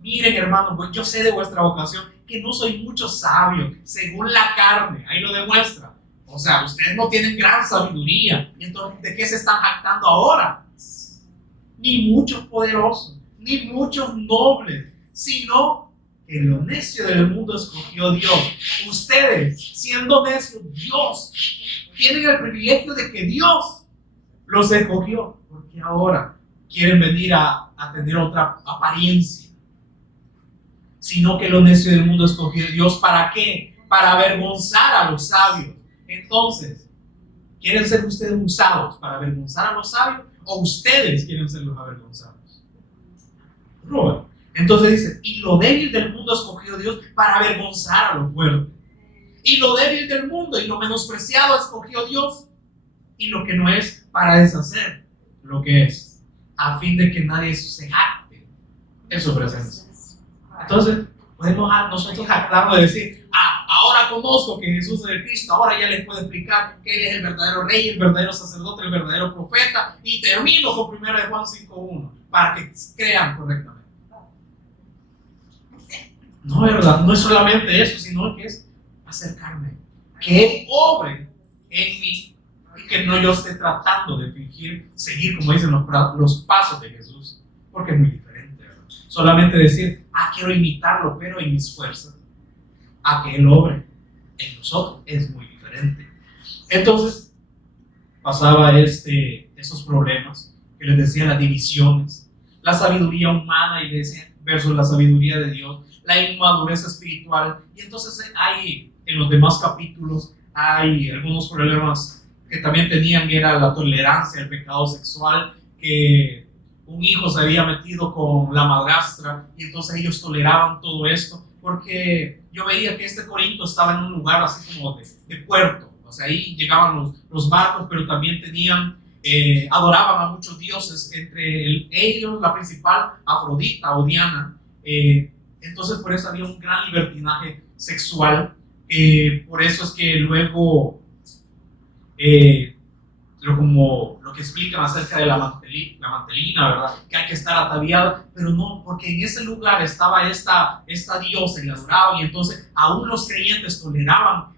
Miren, hermano, pues yo sé de vuestra vocación que no soy mucho sabio, según la carne, ahí lo demuestra. O sea, ustedes no tienen gran sabiduría, y entonces, ¿de qué se están jactando ahora? Ni muchos poderosos, ni muchos nobles, sino que lo necio del mundo escogió Dios. Ustedes, siendo necios, Dios, tienen el privilegio de que Dios los escogió, porque ahora quieren venir a tener otra apariencia. Sino que lo necio del mundo escogió Dios, ¿para qué? Para avergonzar a los sabios. Entonces, ¿quieren ser ustedes usados para avergonzar a los sabios? ¿O ustedes quieren ser los avergonzados? Robert. Entonces dice, y lo débil del mundo escogió Dios para avergonzar a los fuertes. Y lo débil del mundo y lo menospreciado escogió Dios y lo que no es para deshacer lo que es, a fin de que nadie se jacte en su presencia. Entonces, podemos nosotros jactarnos de decir, ahora conozco que Jesús es el Cristo, ahora ya les puedo explicar que Él es el verdadero rey, el verdadero sacerdote, el verdadero profeta, y termino con 1 Juan 5:1 para que crean correctamente. No, ¿verdad? No es solamente eso, sino que es acercarme, que Él obre en mí y que no yo esté tratando de fingir, seguir, como dicen los pasos de Jesús, porque es muy diferente, ¿verdad? Solamente decir, quiero imitarlo, pero en mis fuerzas, a que Él obre en nosotros, es muy diferente. Entonces, pasaba esos problemas, que les decía, las divisiones, la sabiduría humana, y decía, versus la sabiduría de Dios, la inmadurez espiritual, y entonces hay, en los demás capítulos, hay algunos problemas que también tenían, que era la tolerancia al pecado sexual, que un hijo se había metido con la madrastra, y entonces ellos toleraban todo esto, porque yo veía que Corinto estaba en un lugar así como de puerto, o sea, ahí llegaban los barcos, pero también tenían, adoraban a muchos dioses, entre ellos la principal, Afrodita o Diana, entonces por eso había un gran libertinaje sexual, por eso es que luego, lo que explican acerca de la mantelina, ¿verdad? Que hay que estar ataviada, pero no, porque en ese lugar estaba esta diosa y la adoraban, y entonces aún los creyentes toleraban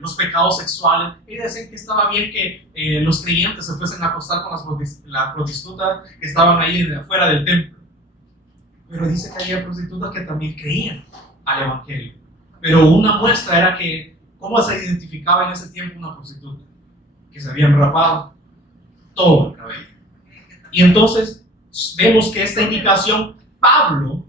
los pecados sexuales, y decían que estaba bien que los creyentes se fuesen a acostar con las prostitutas que estaban ahí afuera del templo. Pero dice que había prostitutas que también creían al evangelio. Pero una muestra era que, ¿cómo se identificaba en ese tiempo una prostituta? Que se habían rapado todo el cabello. Y entonces vemos que esta indicación Pablo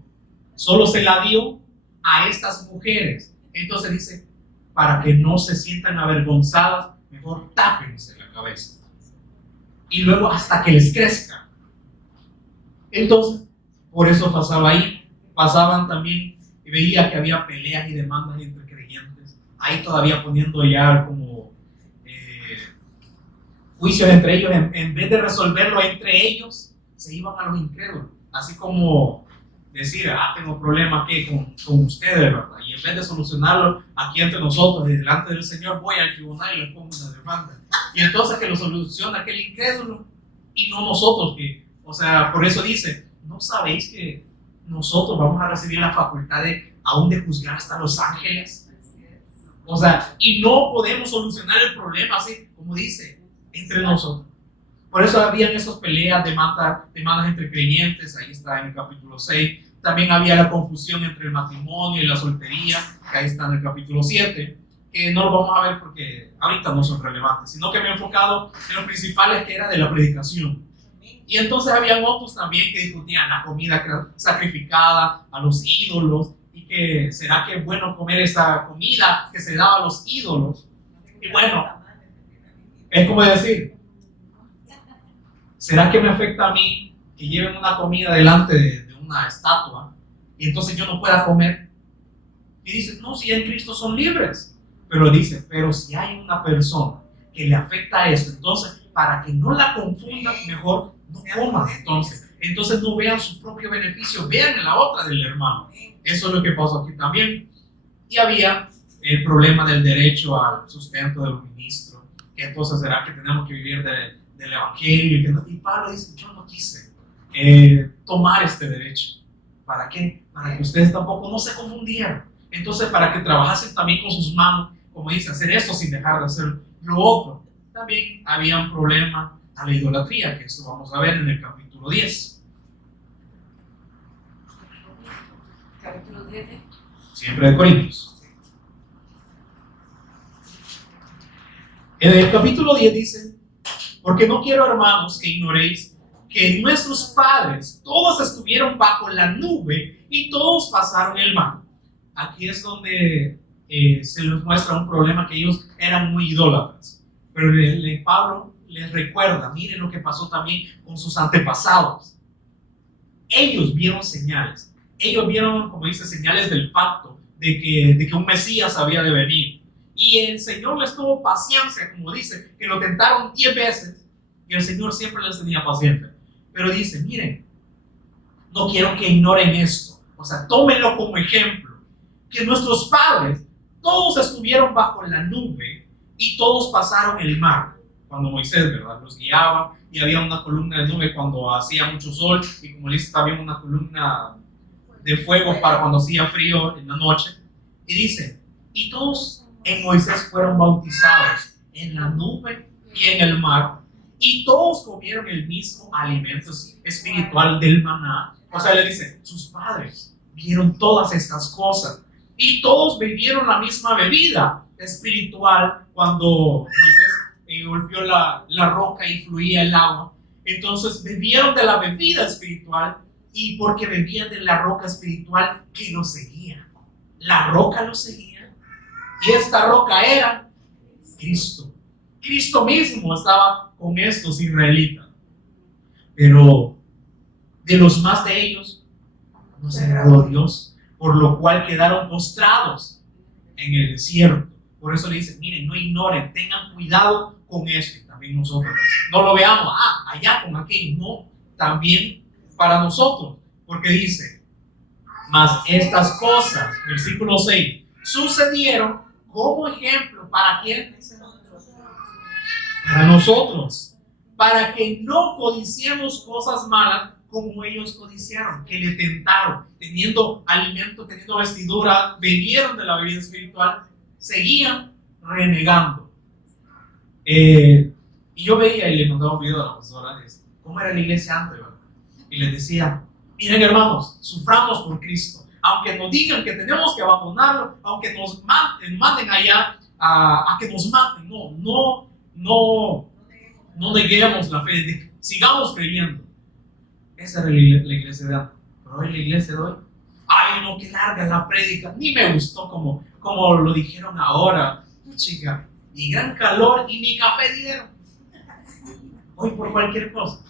solo se la dio a estas mujeres. Entonces dice, para que no se sientan avergonzadas, mejor tápense la cabeza. Y luego hasta que les crezca. Entonces, por eso pasaba ahí. Pasaban también y veía que había peleas y demandas entre creyentes. Ahí todavía poniendo ya como juicios entre ellos, en vez de resolverlo entre ellos, se iban a los incrédulos, así como decir, tengo problema aquí con ustedes, ¿verdad? Y en vez de solucionarlo aquí entre nosotros, delante del Señor, voy al tribunal y les pongo una demanda. Y entonces que lo soluciona aquel incrédulo y no nosotros, o sea, por eso dice, ¿no sabéis que nosotros vamos a recibir la facultad aún de juzgar hasta los ángeles? O sea, y no podemos solucionar el problema así, como dice, entre nosotros. Por eso habían esas peleas, demandas entre creyentes, ahí está en el capítulo 6. También había la confusión entre el matrimonio y la soltería, que ahí está en el capítulo 7, que no lo vamos a ver porque ahorita no son relevantes, sino que me he enfocado en los principales, que era de la predicación. Y entonces habían otros también que discutían la comida sacrificada a los ídolos, y que será que es bueno comer esa comida que se daba a los ídolos. Y bueno, es como decir, ¿será que me afecta a mí que lleven una comida delante de una estatua y entonces yo no pueda comer? Y dice, no, si en Cristo son libres. Pero dice, pero si hay una persona que le afecta a esto, entonces para que no la confundan, mejor no coman. Entonces no vean su propio beneficio, vean en la otra del hermano. Eso es lo que pasó aquí también. Y había el problema del derecho al sustento de los ministros, que entonces será que tenemos que vivir del evangelio. Y Pablo dice, yo no quise tomar este derecho. ¿Para qué? Para que ustedes tampoco no se confundieran. Entonces, para que trabajasen también con sus manos, como dice, hacer esto sin dejar de hacer lo otro. También había un problema a la idolatría, que esto vamos a ver en el capítulo 10. Capítulo 10. Siempre de Corintios. En el capítulo 10 dice, porque no quiero, hermanos, que ignoréis que nuestros padres todos estuvieron bajo la nube y todos pasaron el mar. Aquí es donde se les muestra un problema, que ellos eran muy idólatras. Pero Pablo les recuerda, miren lo que pasó también con sus antepasados. Ellos vieron señales. Ellos vieron, como dice, señales del pacto, de que un Mesías había de venir. Y el Señor les tuvo paciencia, como dice, que lo tentaron 10 veces y el Señor siempre les tenía paciencia. Pero dice, miren, no quiero que ignoren esto. O sea, tómenlo como ejemplo. Que nuestros padres, todos estuvieron bajo la nube y todos pasaron el mar. Cuando Moisés, ¿verdad?, los guiaba y había una columna de nube cuando hacía mucho sol y como dice también una columna de fuego para cuando hacía frío en la noche. Y dice, y todos en Moisés fueron bautizados en la nube y en el mar y todos comieron el mismo alimento espiritual del maná. O sea, le dice, sus padres vieron todas estas cosas y todos bebieron la misma bebida espiritual cuando Moisés golpeó la roca y fluía el agua. Entonces bebieron de la bebida espiritual y porque bebían de la roca espiritual que los seguía. La roca los seguía y esta roca era Cristo. Cristo mismo estaba con estos israelitas. Pero de los más de ellos no se agradó Dios, por lo cual quedaron postrados en el desierto. Por eso le dicen, miren, no ignoren, tengan cuidado con esto. Y también nosotros, no lo veamos, allá con aquello, no, también para nosotros, porque dice, mas estas cosas, versículo 6, sucedieron como ejemplo, ¿para quién? Para nosotros, para que no codiciemos cosas malas como ellos codiciaron, que le tentaron, teniendo alimento, teniendo vestidura, bebieron de la bebida espiritual, seguían renegando. Y yo veía y le mandaba un video a la pastora de cómo era la iglesia antes, ¿verdad? Y les decía, miren hermanos, suframos por Cristo, aunque nos digan que tenemos que abandonarlo, aunque nos manden allá a que nos maten, no neguemos la fe, sigamos creyendo. Esa era la iglesia de antes. Pero hoy la iglesia de hoy, ay no, qué larga la prédica, ni me gustó como lo dijeron ahora, chica, y gran calor y ni café dieron. Hoy por cualquier cosa.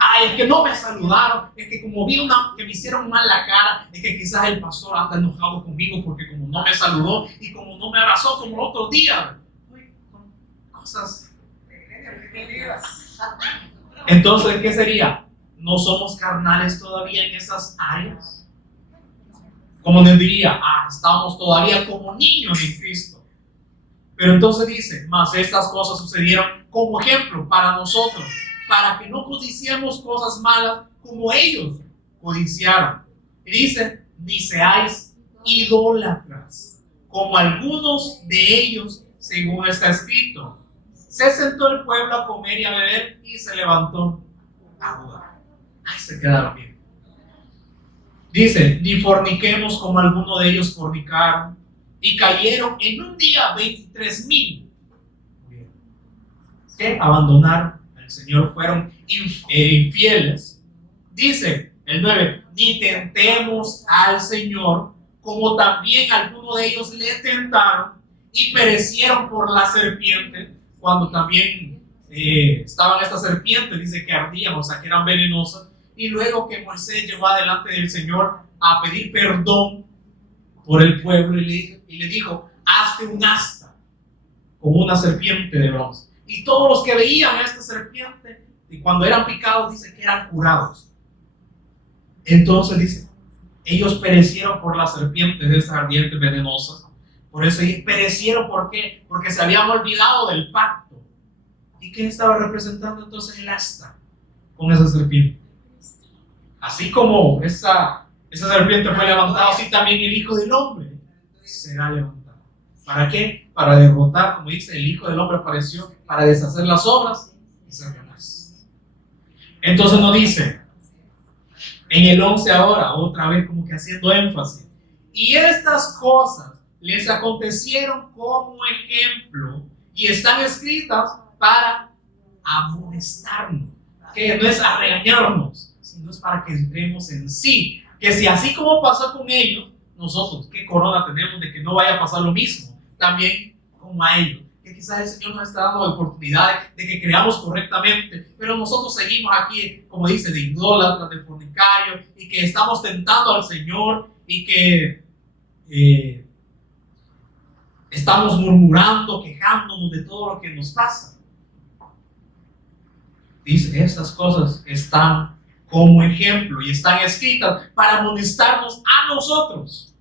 Ay, es que no me saludaron, es que como vi que me hicieron mal la cara, es que quizás el pastor anda enojado conmigo porque como no me saludó y como no me abrazó como el otro día. Uy, cosas. Entonces, ¿qué sería? ¿No somos carnales todavía en esas áreas? Como les diría, estamos todavía como niños en Cristo. Pero entonces dice, mas estas cosas sucedieron como ejemplo para nosotros, para que no codiciemos cosas malas como ellos codiciaron. Y dice, ni seáis idólatras, como algunos de ellos, según está escrito. Se sentó el pueblo a comer y a beber y se levantó a jugar. Ay, se quedaron bien. Dice, ni forniquemos como algunos de ellos fornicaron y cayeron en un día 23,000 que abandonaron al Señor, fueron infieles. Dice el 9, ni tentemos al Señor como también algunos de ellos le tentaron y perecieron por la serpiente. Cuando también estaban estas serpientes, dice que ardían, o sea que eran venenosas. Y luego que Moisés llevó adelante del Señor a pedir perdón por el pueblo y le dijo, hazte un asta con una serpiente de bronce. Y todos los que veían a esta serpiente, y cuando eran picados, dice que eran curados. Entonces dice, ellos perecieron por las serpientes de estas ardientes venenosas. Por eso perecieron, ¿por qué? Porque se habían olvidado del pacto. ¿Y quién estaba representando entonces el asta con esa serpiente? Así como esa serpiente fue levantada, así también el Hijo del Hombre será levantado. ¿Para qué? Para derrotar, como dice, el Hijo del Hombre apareció para deshacer las obras de Satanás. Entonces nos dice, en el 11 ahora, otra vez como que haciendo énfasis, y estas cosas les acontecieron como ejemplo y están escritas para amonestarnos, que no es a regañarnos, sino es para que entremos en sí, que si así como pasó con ellos, nosotros, ¿qué corona tenemos de que no vaya a pasar lo mismo? También como a ellos, que quizás el Señor nos está dando oportunidades de que creamos correctamente, pero nosotros seguimos aquí, como dice, de idólatras, de fornicarios, y que estamos tentando al Señor, y que estamos murmurando, quejándonos de todo lo que nos pasa. Dice, estas cosas están como ejemplo y están escritas para amonestarnos a nosotros,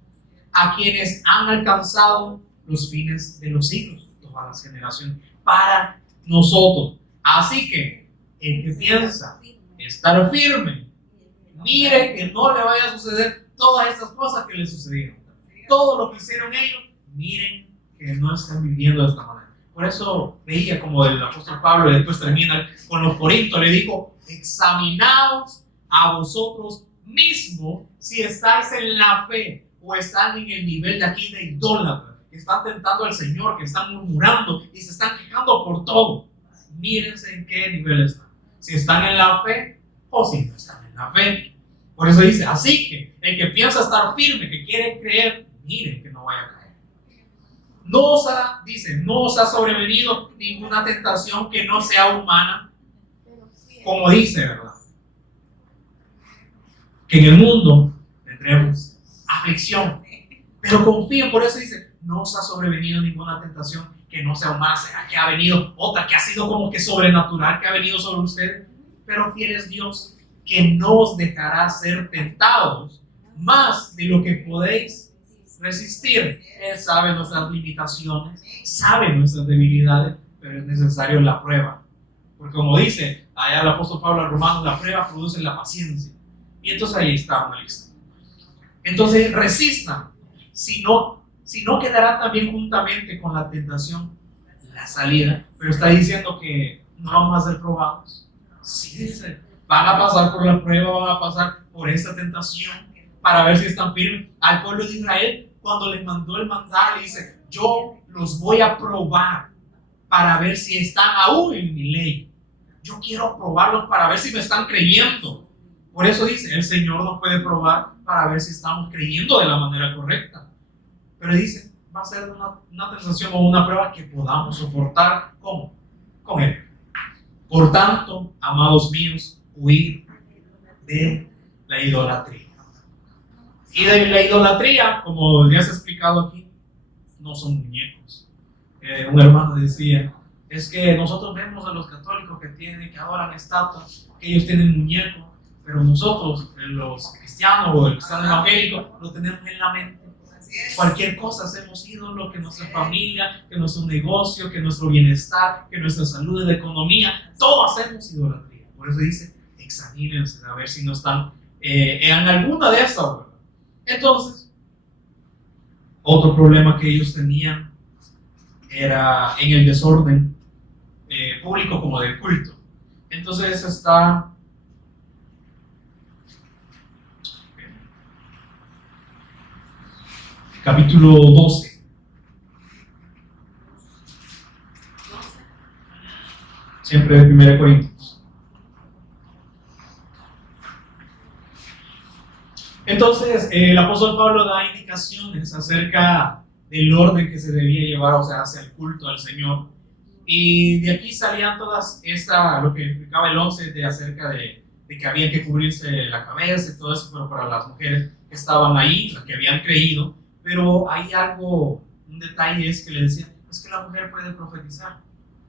a quienes han alcanzado los fines de los siglos, todas las generaciones, para nosotros. Así que el que piensa estar firme, mire que no le vaya a suceder todas estas cosas que le sucedieron. Todo lo que hicieron ellos, miren que no están viviendo de esta manera. Por eso veía como el apóstol Pablo, y después termina con los Corintios, le dijo, examinaos a vosotros mismos si estáis en la fe o están en el nivel de aquí de idólatras, que están tentando al Señor, que están murmurando y se están quejando por todo. Mírense en qué nivel están. Si están en la fe o si no están en la fe. Por eso dice, así que el que piensa estar firme, que quiere creer, miren que no vaya a caer. No os ha sobrevenido ninguna tentación que no sea humana, como dice, ¿verdad? Que en el mundo tendremos aflicción, pero confíen. Por eso dice, no os ha sobrevenido ninguna tentación que no sea humana. Será que ha venido otra que ha sido como que sobrenatural, que ha venido sobre ustedes, pero fiel es Dios, que no os dejará ser tentados más de lo que podéis resistir. Él sabe nuestras limitaciones, sabe nuestras debilidades, pero es necesario la prueba. Porque como dice allá el apóstol Pablo al Romanos, la prueba produce la paciencia. Y entonces ahí está una lista. Entonces resistan, si no quedará también juntamente con la tentación la salida. Pero está diciendo que no vamos a ser probados. Sí, dice, van a pasar por la prueba, van a pasar por esta tentación para ver si están firmes. Al pueblo de Israel, cuando les mandó el mandato, le dice, yo los voy a probar para ver si están aún en mi ley. Yo quiero probarlos para ver si me están creyendo. Por eso dice, el Señor nos puede probar para ver si estamos creyendo de la manera correcta. Pero dice, va a ser una tentación o una prueba que podamos soportar. ¿Cómo? Con Él. Por tanto, amados míos, huid de la idolatría. Y de la idolatría, como ya se ha explicado aquí, no son muñecos. Un hermano decía, es que nosotros vemos a los católicos que adoran estatuas, que ellos tienen muñecos, pero nosotros, los cristianos o el cristiano evangélico, lo tenemos en la mente. Cualquier cosa hacemos ídolo, que nuestra familia, que nuestro negocio, que nuestro bienestar, que nuestra salud y la economía, todo hacemos idolatría. Por eso dice, examínense a ver si no están en alguna de estas, ¿verdad? Entonces, otro problema que ellos tenían era en el desorden público como del culto. Entonces está capítulo 12. Siempre de 1 Corintios. Entonces, el apóstol Pablo da indicaciones acerca del orden que se debía llevar, o sea, hacia el culto al Señor. Y de aquí salían todas lo que explicaba el 11 de acerca de que había que cubrirse la cabeza y todo eso, pero para las mujeres que estaban ahí, las que habían creído. Pero hay un detalle es que le decían, es que la mujer puede profetizar,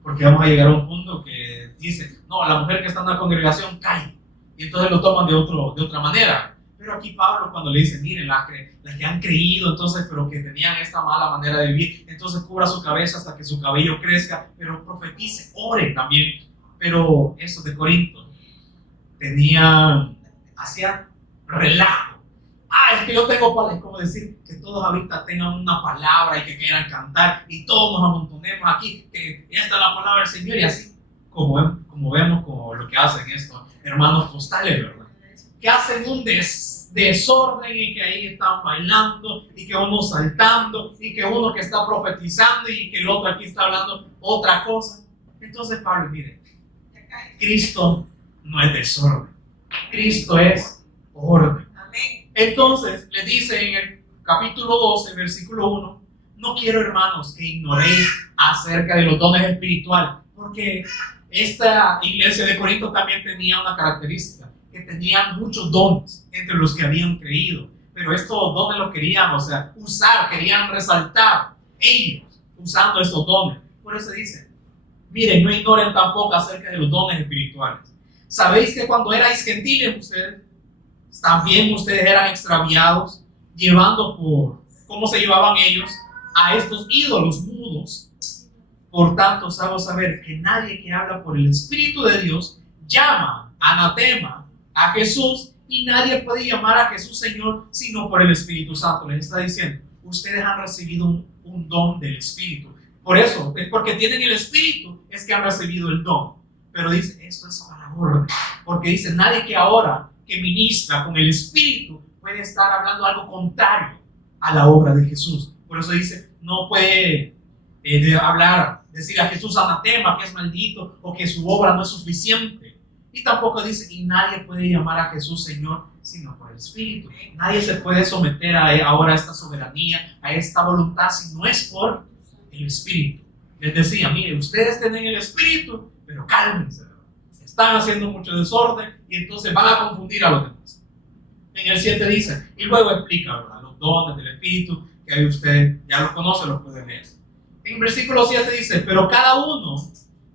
porque vamos a llegar a un punto que dice, no, la mujer que está en la congregación cae, y entonces lo toman de otra manera. Pero aquí Pablo cuando le dice, miren, las que han creído, entonces, pero que tenían esta mala manera de vivir, entonces cubra su cabeza hasta que su cabello crezca, pero profetice, ore también. Pero esos de Corinto hacían relajo. Es que yo tengo palabras, es como decir que todos ahorita tengan una palabra y que quieran cantar y todos nos amontonemos aquí, que esta es la palabra del Señor, y así como vemos como lo que hacen estos hermanos postales, ¿verdad? Que hacen un desorden y que ahí están bailando y que uno saltando y que uno que está profetizando y que el otro aquí está hablando otra cosa. Entonces Pablo, mire, Cristo no es desorden, Cristo es orden. Entonces le dice en el capítulo 12, versículo 1, no quiero, hermanos, que ignoréis acerca de los dones espirituales, porque esta iglesia de Corinto también tenía una característica, que tenían muchos dones entre los que habían creído, pero estos dones los querían, usar, querían resaltar ellos. usando estos dones. Por eso dice, miren, no ignoren tampoco acerca de los dones espirituales. ¿Sabéis que cuando erais gentiles ustedes, también ustedes eran extraviados, llevando por, ¿cómo se llevaban ellos? A estos ídolos mudos. Por tanto, os hago saber que nadie que habla por el Espíritu de Dios llama anatema a Jesús, y nadie puede llamar a Jesús Señor sino por el Espíritu Santo. Les está diciendo, ustedes han recibido un don del Espíritu. Por eso, es porque tienen el Espíritu, es que han recibido el don. Pero dice, esto es a la orden. Porque dice, nadie que ahora, que ministra con el Espíritu, puede estar hablando algo contrario a la obra de Jesús. Por eso dice, no puede decir a Jesús anatema, que es maldito, o que su obra no es suficiente. Y tampoco dice, y nadie puede llamar a Jesús Señor, sino por el Espíritu. Nadie se puede someter ahora a esta soberanía, a esta voluntad, si no es por el Espíritu. Les decía, mire, ustedes tienen el Espíritu, pero cálmense, ¿verdad? Están haciendo mucho desorden y entonces van a confundir a los demás. En el 7 dice, y luego explica, ¿verdad?, los dones del Espíritu, que ahí usted ya los conoce, los puede leer. En versículo 7 dice, pero cada uno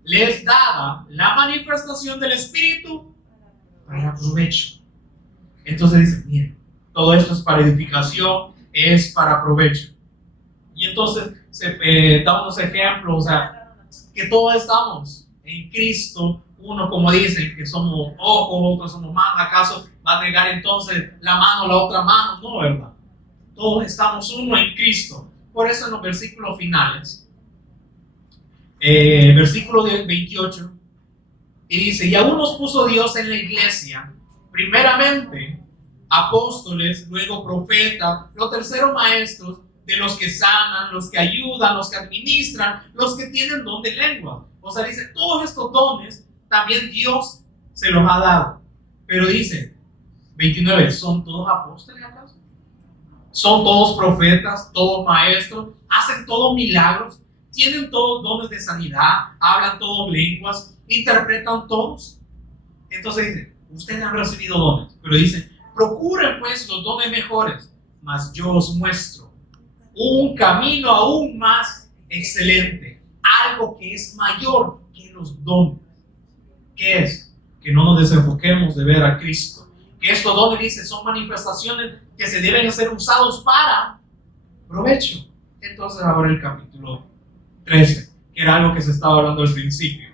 les daba la manifestación del Espíritu para provecho. Entonces dice, miren, todo esto es para edificación, es para provecho. Y entonces se da unos ejemplos, o sea, que todos estamos en Cristo. Uno, como dicen, que somos ojos, otros somos manos. ¿Acaso va a negar entonces la mano, la otra mano? No, ¿verdad? Todos estamos uno en Cristo. Por eso en los versículos finales, versículo 28, y dice, y aún nos puso Dios en la iglesia, primeramente apóstoles, luego profetas, los terceros maestros, de los que sanan, los que ayudan, los que administran, los que tienen don de lengua. O sea, dice, todos estos dones también Dios se los ha dado. Pero dice, 29, ¿son todos apóstoles acaso? ¿Son todos profetas, todos maestros? ¿Hacen todos milagros? ¿Tienen todos dones de sanidad? ¿Hablan todos lenguas? ¿Interpretan todos? Entonces dice, ustedes han recibido dones, pero dice, procuren pues los dones mejores, mas yo os muestro un camino aún más excelente, algo que es mayor que los dones. ¿Qué es? Que no nos desenfoquemos de ver a Cristo. Que estos dones, dice, son manifestaciones que se deben ser usados para provecho. Entonces ahora el capítulo 13, que era algo que se estaba hablando al principio.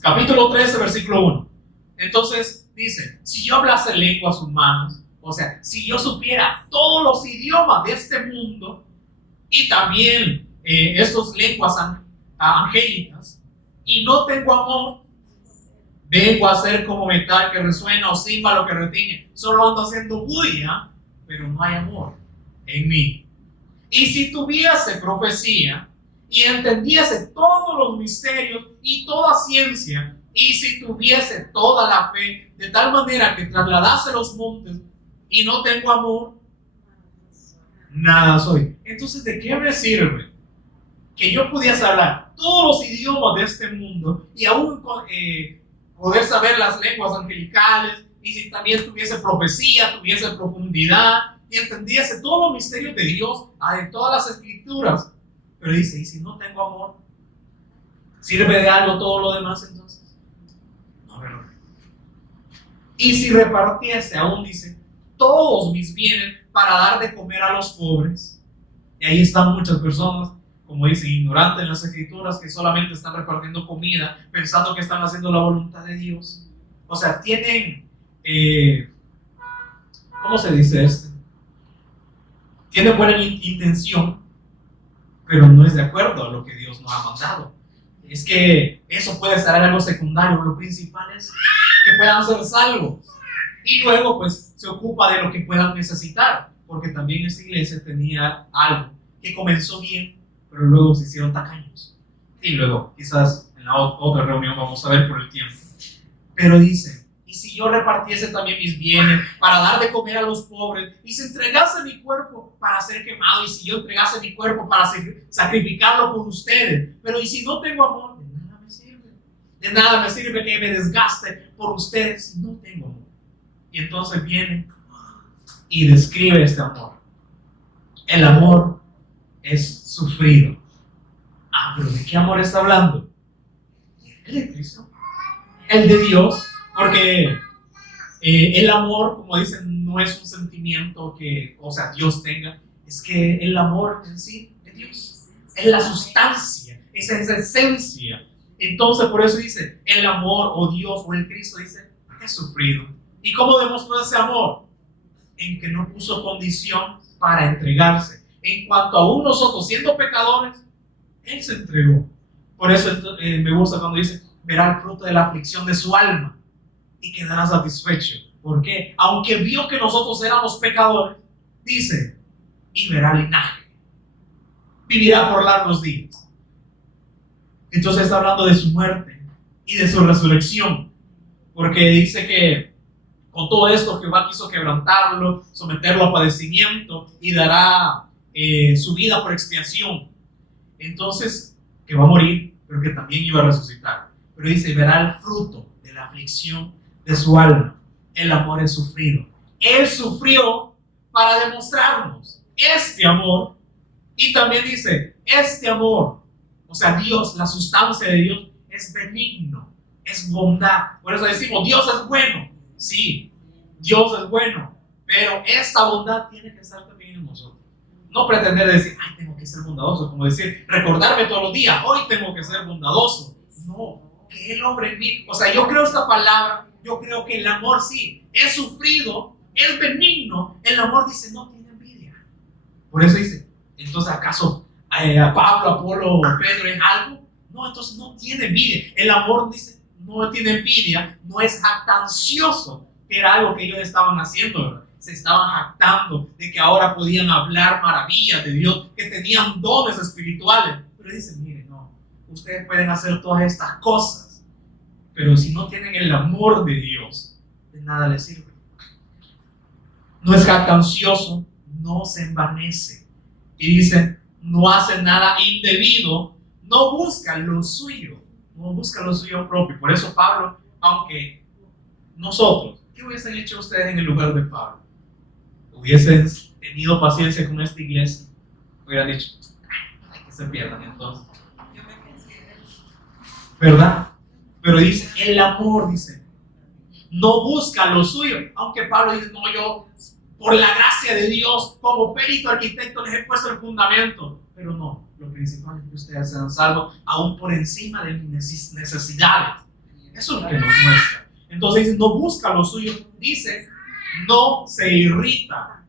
Capítulo 13, versículo 1. Entonces dice, si yo hablase lenguas humanas, o sea, si yo supiera todos los idiomas de este mundo y también estas lenguas angélicas, y no tengo amor, vengo a ser como metal que resuena o címbalo que retiñe. Solo ando haciendo bulla, pero no hay amor en mí. Y si tuviese profecía y entendiese todos los misterios y toda ciencia, y si tuviese toda la fe, de tal manera que trasladase los montes, y no tengo amor, nada soy. Entonces, ¿de qué me sirve que yo pudiese hablar todos los idiomas de este mundo y aún poder saber las lenguas angelicales, y si también tuviese profecía, tuviese profundidad y entendiese todos los misterios de Dios en todas las escrituras? Pero dice, ¿y si no tengo amor? ¿Sirve de algo todo lo demás entonces? No, ¿verdad? Y si repartiese, aún dice, todos mis bienes para dar de comer a los pobres. Y ahí están muchas personas, como dicen, ignorantes en las escrituras, que solamente están repartiendo comida pensando que están haciendo la voluntad de Dios. O sea, tienen ¿cómo se dice esto? Tienen buena intención, pero no es de acuerdo a lo que Dios nos ha mandado. Es que eso puede ser algo secundario. Lo principal es que puedan ser salvos. Y luego pues se ocupa de lo que puedan necesitar, porque también esta iglesia tenía algo que comenzó bien, pero luego se hicieron tacaños. Y luego quizás en la otra reunión vamos a ver por el tiempo. Pero dice, y si yo repartiese también mis bienes para dar de comer a los pobres, y si entregase mi cuerpo para ser quemado, y si yo entregase mi cuerpo para sacrificarlo por ustedes, pero y si no tengo amor, de nada me sirve. De nada me sirve que me desgaste por ustedes si no tengo amor. Y entonces viene y describe este amor. El amor es sufrido. Pero ¿de qué amor está hablando? El de Cristo, el de Dios, porque el amor, como dicen, no es un sentimiento que, o sea, Dios tenga, es que el amor en sí de Dios es la sustancia, es esa esencia. Entonces, por eso dice, el amor o Dios o el Cristo dice, es sufrido. ¿Y cómo demostró ese amor? En que no puso condición para entregarse. En cuanto aún nosotros siendo pecadores, Él se entregó. Por eso me gusta cuando dice, verá el fruto de la aflicción de su alma y quedará satisfecho. ¿Por qué? Aunque vio que nosotros éramos pecadores, dice, y verá linaje, vivirá por largos días. Entonces está hablando de su muerte y de su resurrección, porque dice que con todo esto Jehová quiso quebrantarlo, someterlo a padecimiento y dará su vida por expiación. Entonces, que va a morir, pero que también iba a resucitar. Pero dice, verá el fruto de la aflicción de su alma. El amor es sufrido. Él sufrió para demostrarnos este amor. Y también dice, este amor, o sea, Dios, la sustancia de Dios es benigno, es bondad. Por eso decimos, Dios es bueno. Sí, Dios es bueno, pero esta bondad tiene que estar también en nosotros. No pretender decir, ay, tengo que ser bondadoso, como decir, recordarme todos los días, hoy tengo que ser bondadoso. No, que el hombre en mí, o sea, yo creo esta palabra, yo creo que el amor sí, es sufrido, es benigno. El amor dice, no tiene envidia. Por eso dice, entonces, ¿acaso a Pablo, Apolo, Pedro es algo? No, entonces no tiene envidia. El amor dice, no tiene envidia, no es jactancioso, que era algo que ellos estaban haciendo, ¿verdad? Se estaban jactando de que ahora podían hablar maravillas de Dios, que tenían dones espirituales. Pero dicen, miren, no, ustedes pueden hacer todas estas cosas, pero si no tienen el amor de Dios, de nada les sirve. No es jactancioso, no se envanece. Y dicen, no hace nada indebido, no busca lo suyo, no busca lo suyo propio. Por eso Pablo, aunque nosotros, ¿qué hubiesen hecho ustedes en el lugar de Pablo? Hubiesen tenido paciencia con esta iglesia, hubieran dicho, ay, que se pierdan entonces. Yo me pensé en eso. ¿Verdad? Pero dice, el amor, dice, no busca lo suyo. Aunque Pablo dice, no, yo, por la gracia de Dios, como perito arquitecto les he puesto el fundamento. Pero no, lo principal es que ustedes sean salvos aún por encima de mis necesidades. Eso es lo que nos muestra. Entonces dice, no busca lo suyo. Dice, no se irrita.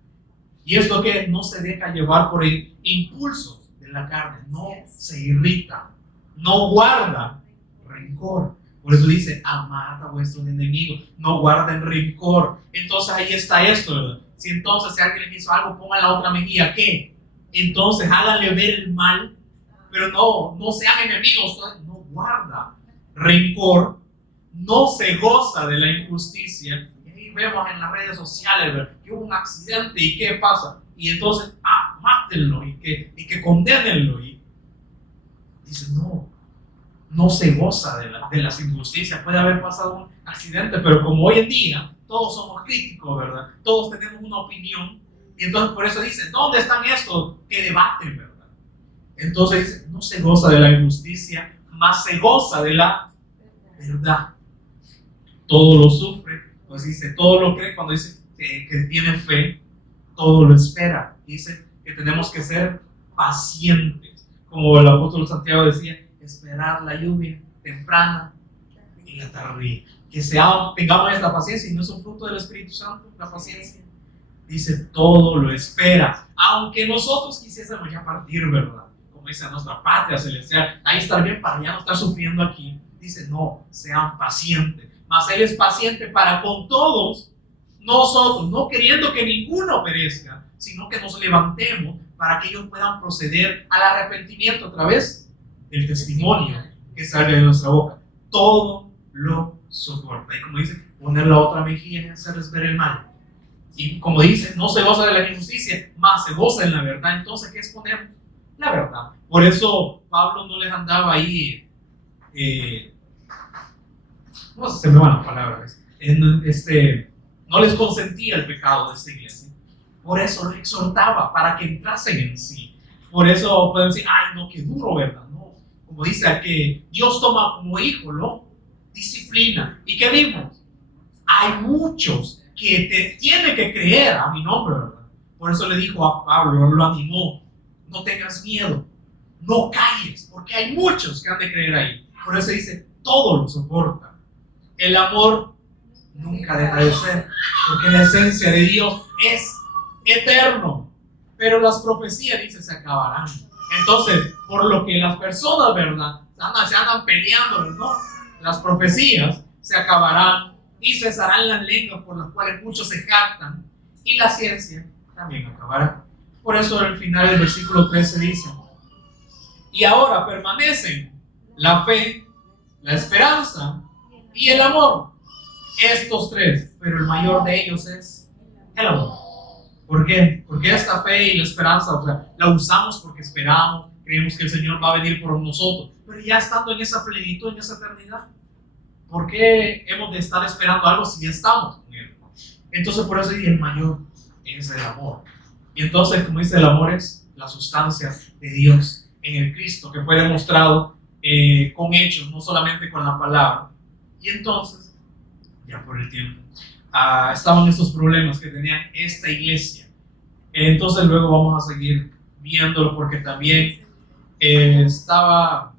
Y es lo que no se deja llevar por el impulso de la carne. No se irrita. No guarda rencor. Por eso dice, amad a vuestros enemigos. No guarden rencor. Entonces ahí está esto, ¿verdad? Si entonces si alguien les hizo algo, pongan la otra mejilla. ¿Qué? Entonces háganle ver el mal. Pero no sean enemigos. No guarda rencor. No se goza de la injusticia. Y ahí vemos en las redes sociales, ¿verdad?, que hubo un accidente y qué pasa. Y entonces, mátenlo y que condénenlo. Y dice, no se goza de las injusticias. Puede haber pasado un accidente, pero como hoy en día todos somos críticos, ¿verdad? Todos tenemos una opinión. Y entonces por eso dice, ¿dónde están estos que debaten, verdad? Entonces dice, no se goza de la injusticia, más se goza de la verdad. Todo lo sufre, pues dice, todo lo cree. Cuando dice que tiene fe, todo lo espera. Dice que tenemos que ser pacientes. Como el apóstol Santiago decía, esperar la lluvia temprana y la tardía. Que tengamos esta paciencia, y no es un fruto del Espíritu Santo, la paciencia. Dice, todo lo espera. Aunque nosotros quisiésemos ya partir, ¿verdad? Como dice nuestra patria celestial, ahí estar bien para ya no estar sufriendo aquí. Dice, no, sean pacientes. Mas Él es paciente para con todos nosotros, no queriendo que ninguno perezca, sino que nos levantemos para que ellos puedan proceder al arrepentimiento a través del testimonio que salga de nuestra boca. Todo lo soporta. Y como dice, poner la otra mejilla y hacerles ver el mal. Y como dice, no se goza de la injusticia, más se goza en la verdad. Entonces, ¿qué es poner la verdad? Por eso Pablo no les andaba ahí, no sé, se me van las palabras, no les consentía el pecado de esta iglesia. Por eso los exhortaba para que entrasen en sí. Por eso pueden decir, ay, no, qué duro, ¿verdad? No, como dice, al que Dios toma como hijo, ¿no? Disciplina. ¿Y qué vimos? Hay muchos que te tienen que creer a mi nombre, ¿verdad? Por eso le dijo a Pablo, lo animó, no tengas miedo, no calles, porque hay muchos que han de creer ahí. Por eso dice, todo lo soporta. El amor nunca deja de ser, porque la esencia de Dios es eterno. Pero las profecías, dice, se acabarán. Entonces, por lo que las personas, ¿verdad? Se andan peleando, ¿no? Las profecías se acabarán y cesarán las lenguas por las cuales muchos se jactan, y la ciencia también acabará. Por eso al final del versículo 13 dice, y ahora permanecen la fe, la esperanza y el amor. Estos tres, pero el mayor de ellos es el amor. ¿Por qué? Porque esta fe y la esperanza, o sea, la usamos porque esperamos, creemos que el Señor va a venir por nosotros, pero ya estando en esa plenitud, en esa eternidad, ¿por qué hemos de estar esperando algo si ya estamos con Él? Entonces, por eso el mayor es el amor. Y entonces, como dice, el amor es la sustancia de Dios en el Cristo, que fue demostrado con hechos, no solamente con la palabra. Y entonces, ya por el tiempo, estaban estos problemas que tenían esta iglesia. Entonces luego vamos a seguir viéndolo, porque también está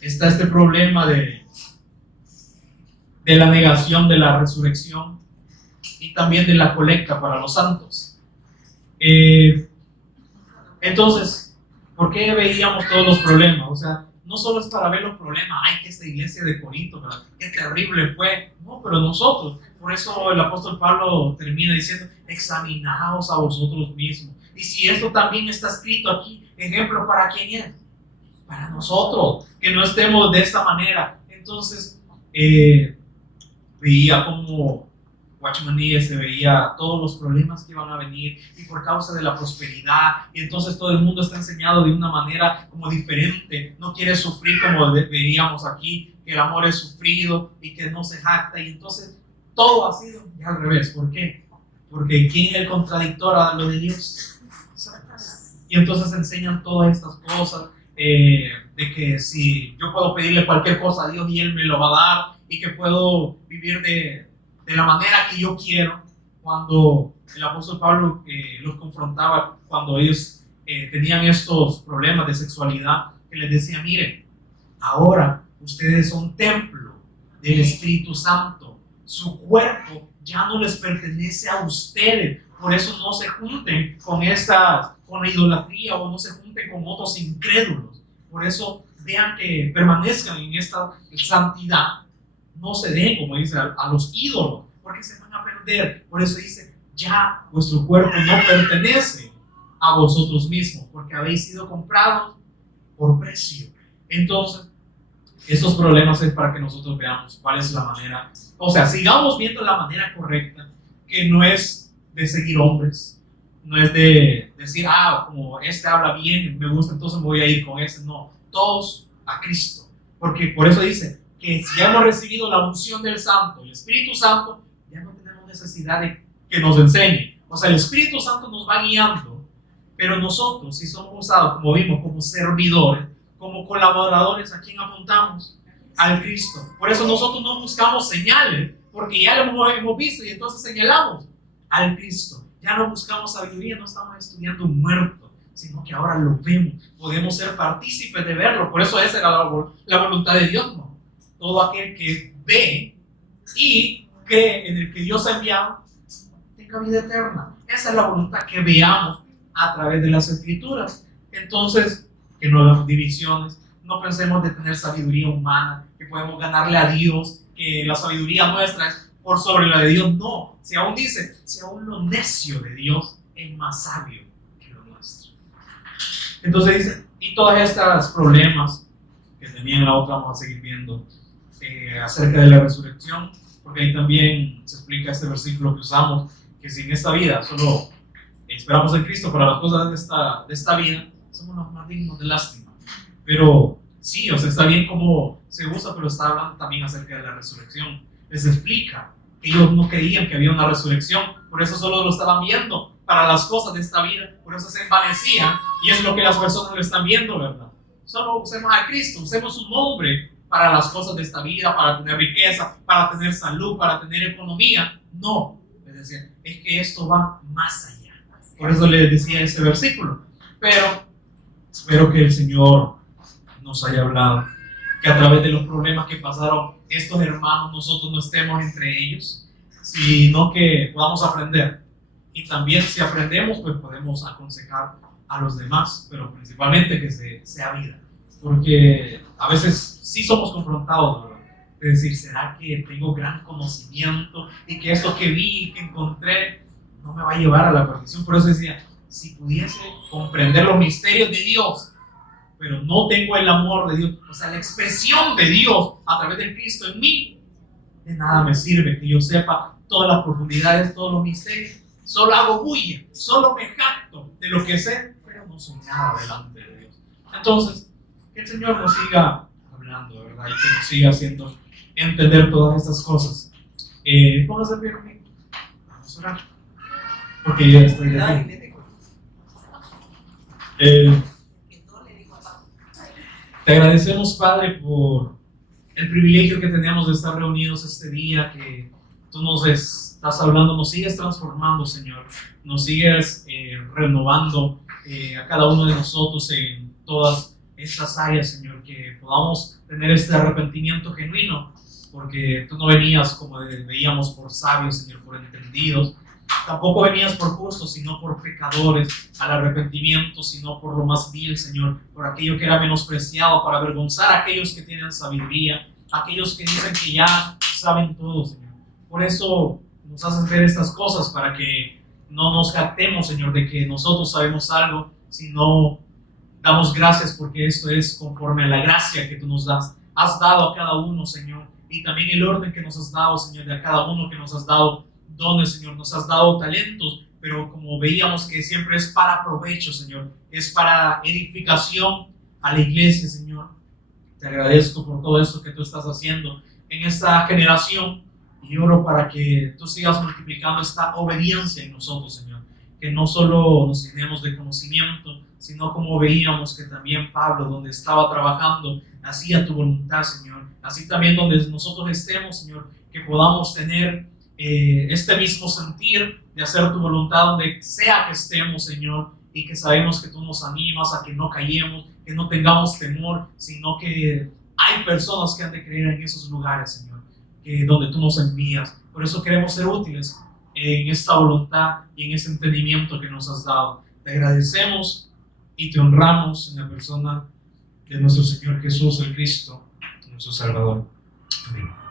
este problema de la negación de la resurrección y también de la colecta para los santos. Entonces, ¿por qué veíamos todos los problemas? O sea, no solo es para ver los problemas, ay, que esta iglesia de Corinto, ¿verdad? Qué terrible fue. No, pero nosotros, por eso el apóstol Pablo termina diciendo, examinaos a vosotros mismos. Y si esto también está escrito aquí, ejemplo, ¿para quién es? Para nosotros, que no estemos de esta manera. Entonces, veía como Watchman Nee se veía todos los problemas que iban a venir, y por causa de la prosperidad, y entonces todo el mundo está enseñado de una manera como diferente, no quiere sufrir como veíamos aquí, que el amor es sufrido y que no se jacta, y entonces todo ha sido al revés. ¿Por qué? Porque ¿quién es el contradictor a lo de Dios? Y entonces enseñan todas estas cosas, de que si yo puedo pedirle cualquier cosa a Dios y Él me lo va a dar, y que puedo vivir de la manera que yo quiero. Cuando el apóstol Pablo los confrontaba, cuando ellos tenían estos problemas de sexualidad, que les decía, miren, ahora ustedes son templo del Espíritu Santo, su cuerpo ya no les pertenece a ustedes, por eso no se junten con la idolatría, o no se junten con otros incrédulos. Por eso vean que permanezcan en esta santidad, no se den, como dice, a los ídolos, porque se van a perder. Por eso dice, ya vuestro cuerpo no pertenece a vosotros mismos, porque habéis sido comprados por precio. Entonces, estos problemas es para que nosotros veamos cuál es la manera, o sea, sigamos viendo la manera correcta, que no es de seguir hombres, no es de decir, como este habla bien, me gusta, entonces me voy a ir con ese. No, todos a Cristo, porque por eso dice que si hemos recibido la unción del Santo, el Espíritu Santo, ya no tenemos necesidad de que nos enseñe. O sea, el Espíritu Santo nos va guiando, pero nosotros, si somos usados, como vimos, como servidores, como colaboradores, ¿a quién apuntamos? Al Cristo. Por eso nosotros no buscamos señales, porque ya lo hemos visto y entonces señalamos al Cristo. Ya no buscamos sabiduría, no estamos estudiando un muerto, sino que ahora lo vemos, podemos ser partícipes de verlo. Por eso esa era la voluntad de Dios, ¿no? Todo aquel que ve y cree en el que Dios ha enviado tenga vida eterna. Esa es la voluntad, que veamos a través de las Escrituras. Entonces, que no las divisiones, no pensemos de tener sabiduría humana, que podemos ganarle a Dios, que la sabiduría nuestra es por sobre la de Dios. No, si aún dice, si aún lo necio de Dios es más sabio que lo nuestro. Entonces dice, y todos estos problemas que también en la otra vamos a seguir viendo, acerca de la resurrección, porque ahí también se explica este versículo que usamos, que si en esta vida solo esperamos en Cristo para las cosas de esta vida, somos los más dignos de lástima. Pero sí, o sea, está bien cómo se usa, pero está hablando también acerca de la resurrección. Les explica que ellos no creían que había una resurrección, por eso solo lo estaban viendo para las cosas de esta vida, por eso se envanecían, y es lo que las personas lo están viendo, ¿verdad? Solo usemos a Cristo, usemos su nombre para las cosas de esta vida, para tener riqueza, para tener salud, para tener economía. No, les decía, es que esto va más allá. Por eso les decía ese versículo. Pero espero que el Señor nos haya hablado, que a través de los problemas que pasaron estos hermanos, nosotros no estemos entre ellos, sino que podamos aprender. Y también si aprendemos, pues podemos aconsejar a los demás, pero principalmente que sea vida. Porque a veces sí somos confrontados, ¿verdad? Es decir, ¿será que tengo gran conocimiento y que esto que vi y que encontré no me va a llevar a la perdición? Por eso decía, si pudiese comprender los misterios de Dios, pero no tengo el amor de Dios, o sea, la expresión de Dios a través de Cristo en mí, de nada me sirve que yo sepa todas las profundidades, todos los misterios. Solo hago bulla, solo me jacto de lo que sé, pero no soy nada delante de Dios. Entonces, que el Señor nos siga hablando, ¿verdad? Y que nos siga haciendo entender todas estas cosas. Póngase en pie conmigo. Vamos a orar. Porque ya estoy de aquí. Te agradecemos, Padre, por el privilegio que tenemos de estar reunidos este día, que tú nos estás hablando, nos sigues transformando, Señor, nos sigues renovando a cada uno de nosotros en todas estas áreas, Señor, que podamos tener este arrepentimiento genuino, porque tú no venías como veíamos por sabios, Señor, por entendidos, tampoco venías por justos, sino por pecadores al arrepentimiento, sino por lo más vil, Señor, por aquello que era menospreciado, para avergonzar a aquellos que tienen sabiduría, aquellos que dicen que ya saben todo, Señor. Por eso nos haces ver estas cosas, para que no nos jactemos, Señor, de que nosotros sabemos algo, sino damos gracias porque esto es conforme a la gracia que tú nos has dado a cada uno, Señor, y también el orden que nos has dado, Señor, de a cada uno que nos has dado dones, Señor, nos has dado talentos, pero como veíamos que siempre es para provecho, Señor, es para edificación a la iglesia, Señor. Te agradezco por todo esto que tú estás haciendo en esta generación y oro para que tú sigas multiplicando esta obediencia en nosotros, Señor, que no solo nos llenemos de conocimiento, sino como veíamos que también Pablo, donde estaba trabajando, hacía tu voluntad, Señor. Así también donde nosotros estemos, Señor, que podamos tener este mismo sentir de hacer tu voluntad donde sea que estemos, Señor, y que sabemos que tú nos animas a que no callemos, que no tengamos temor, sino que hay personas que han de creer en esos lugares, Señor, donde tú nos envías. Por eso queremos ser útiles en esta voluntad y en ese entendimiento que nos has dado. Te agradecemos y te honramos en la persona de nuestro Señor Jesús, el Cristo, nuestro Salvador. Amén.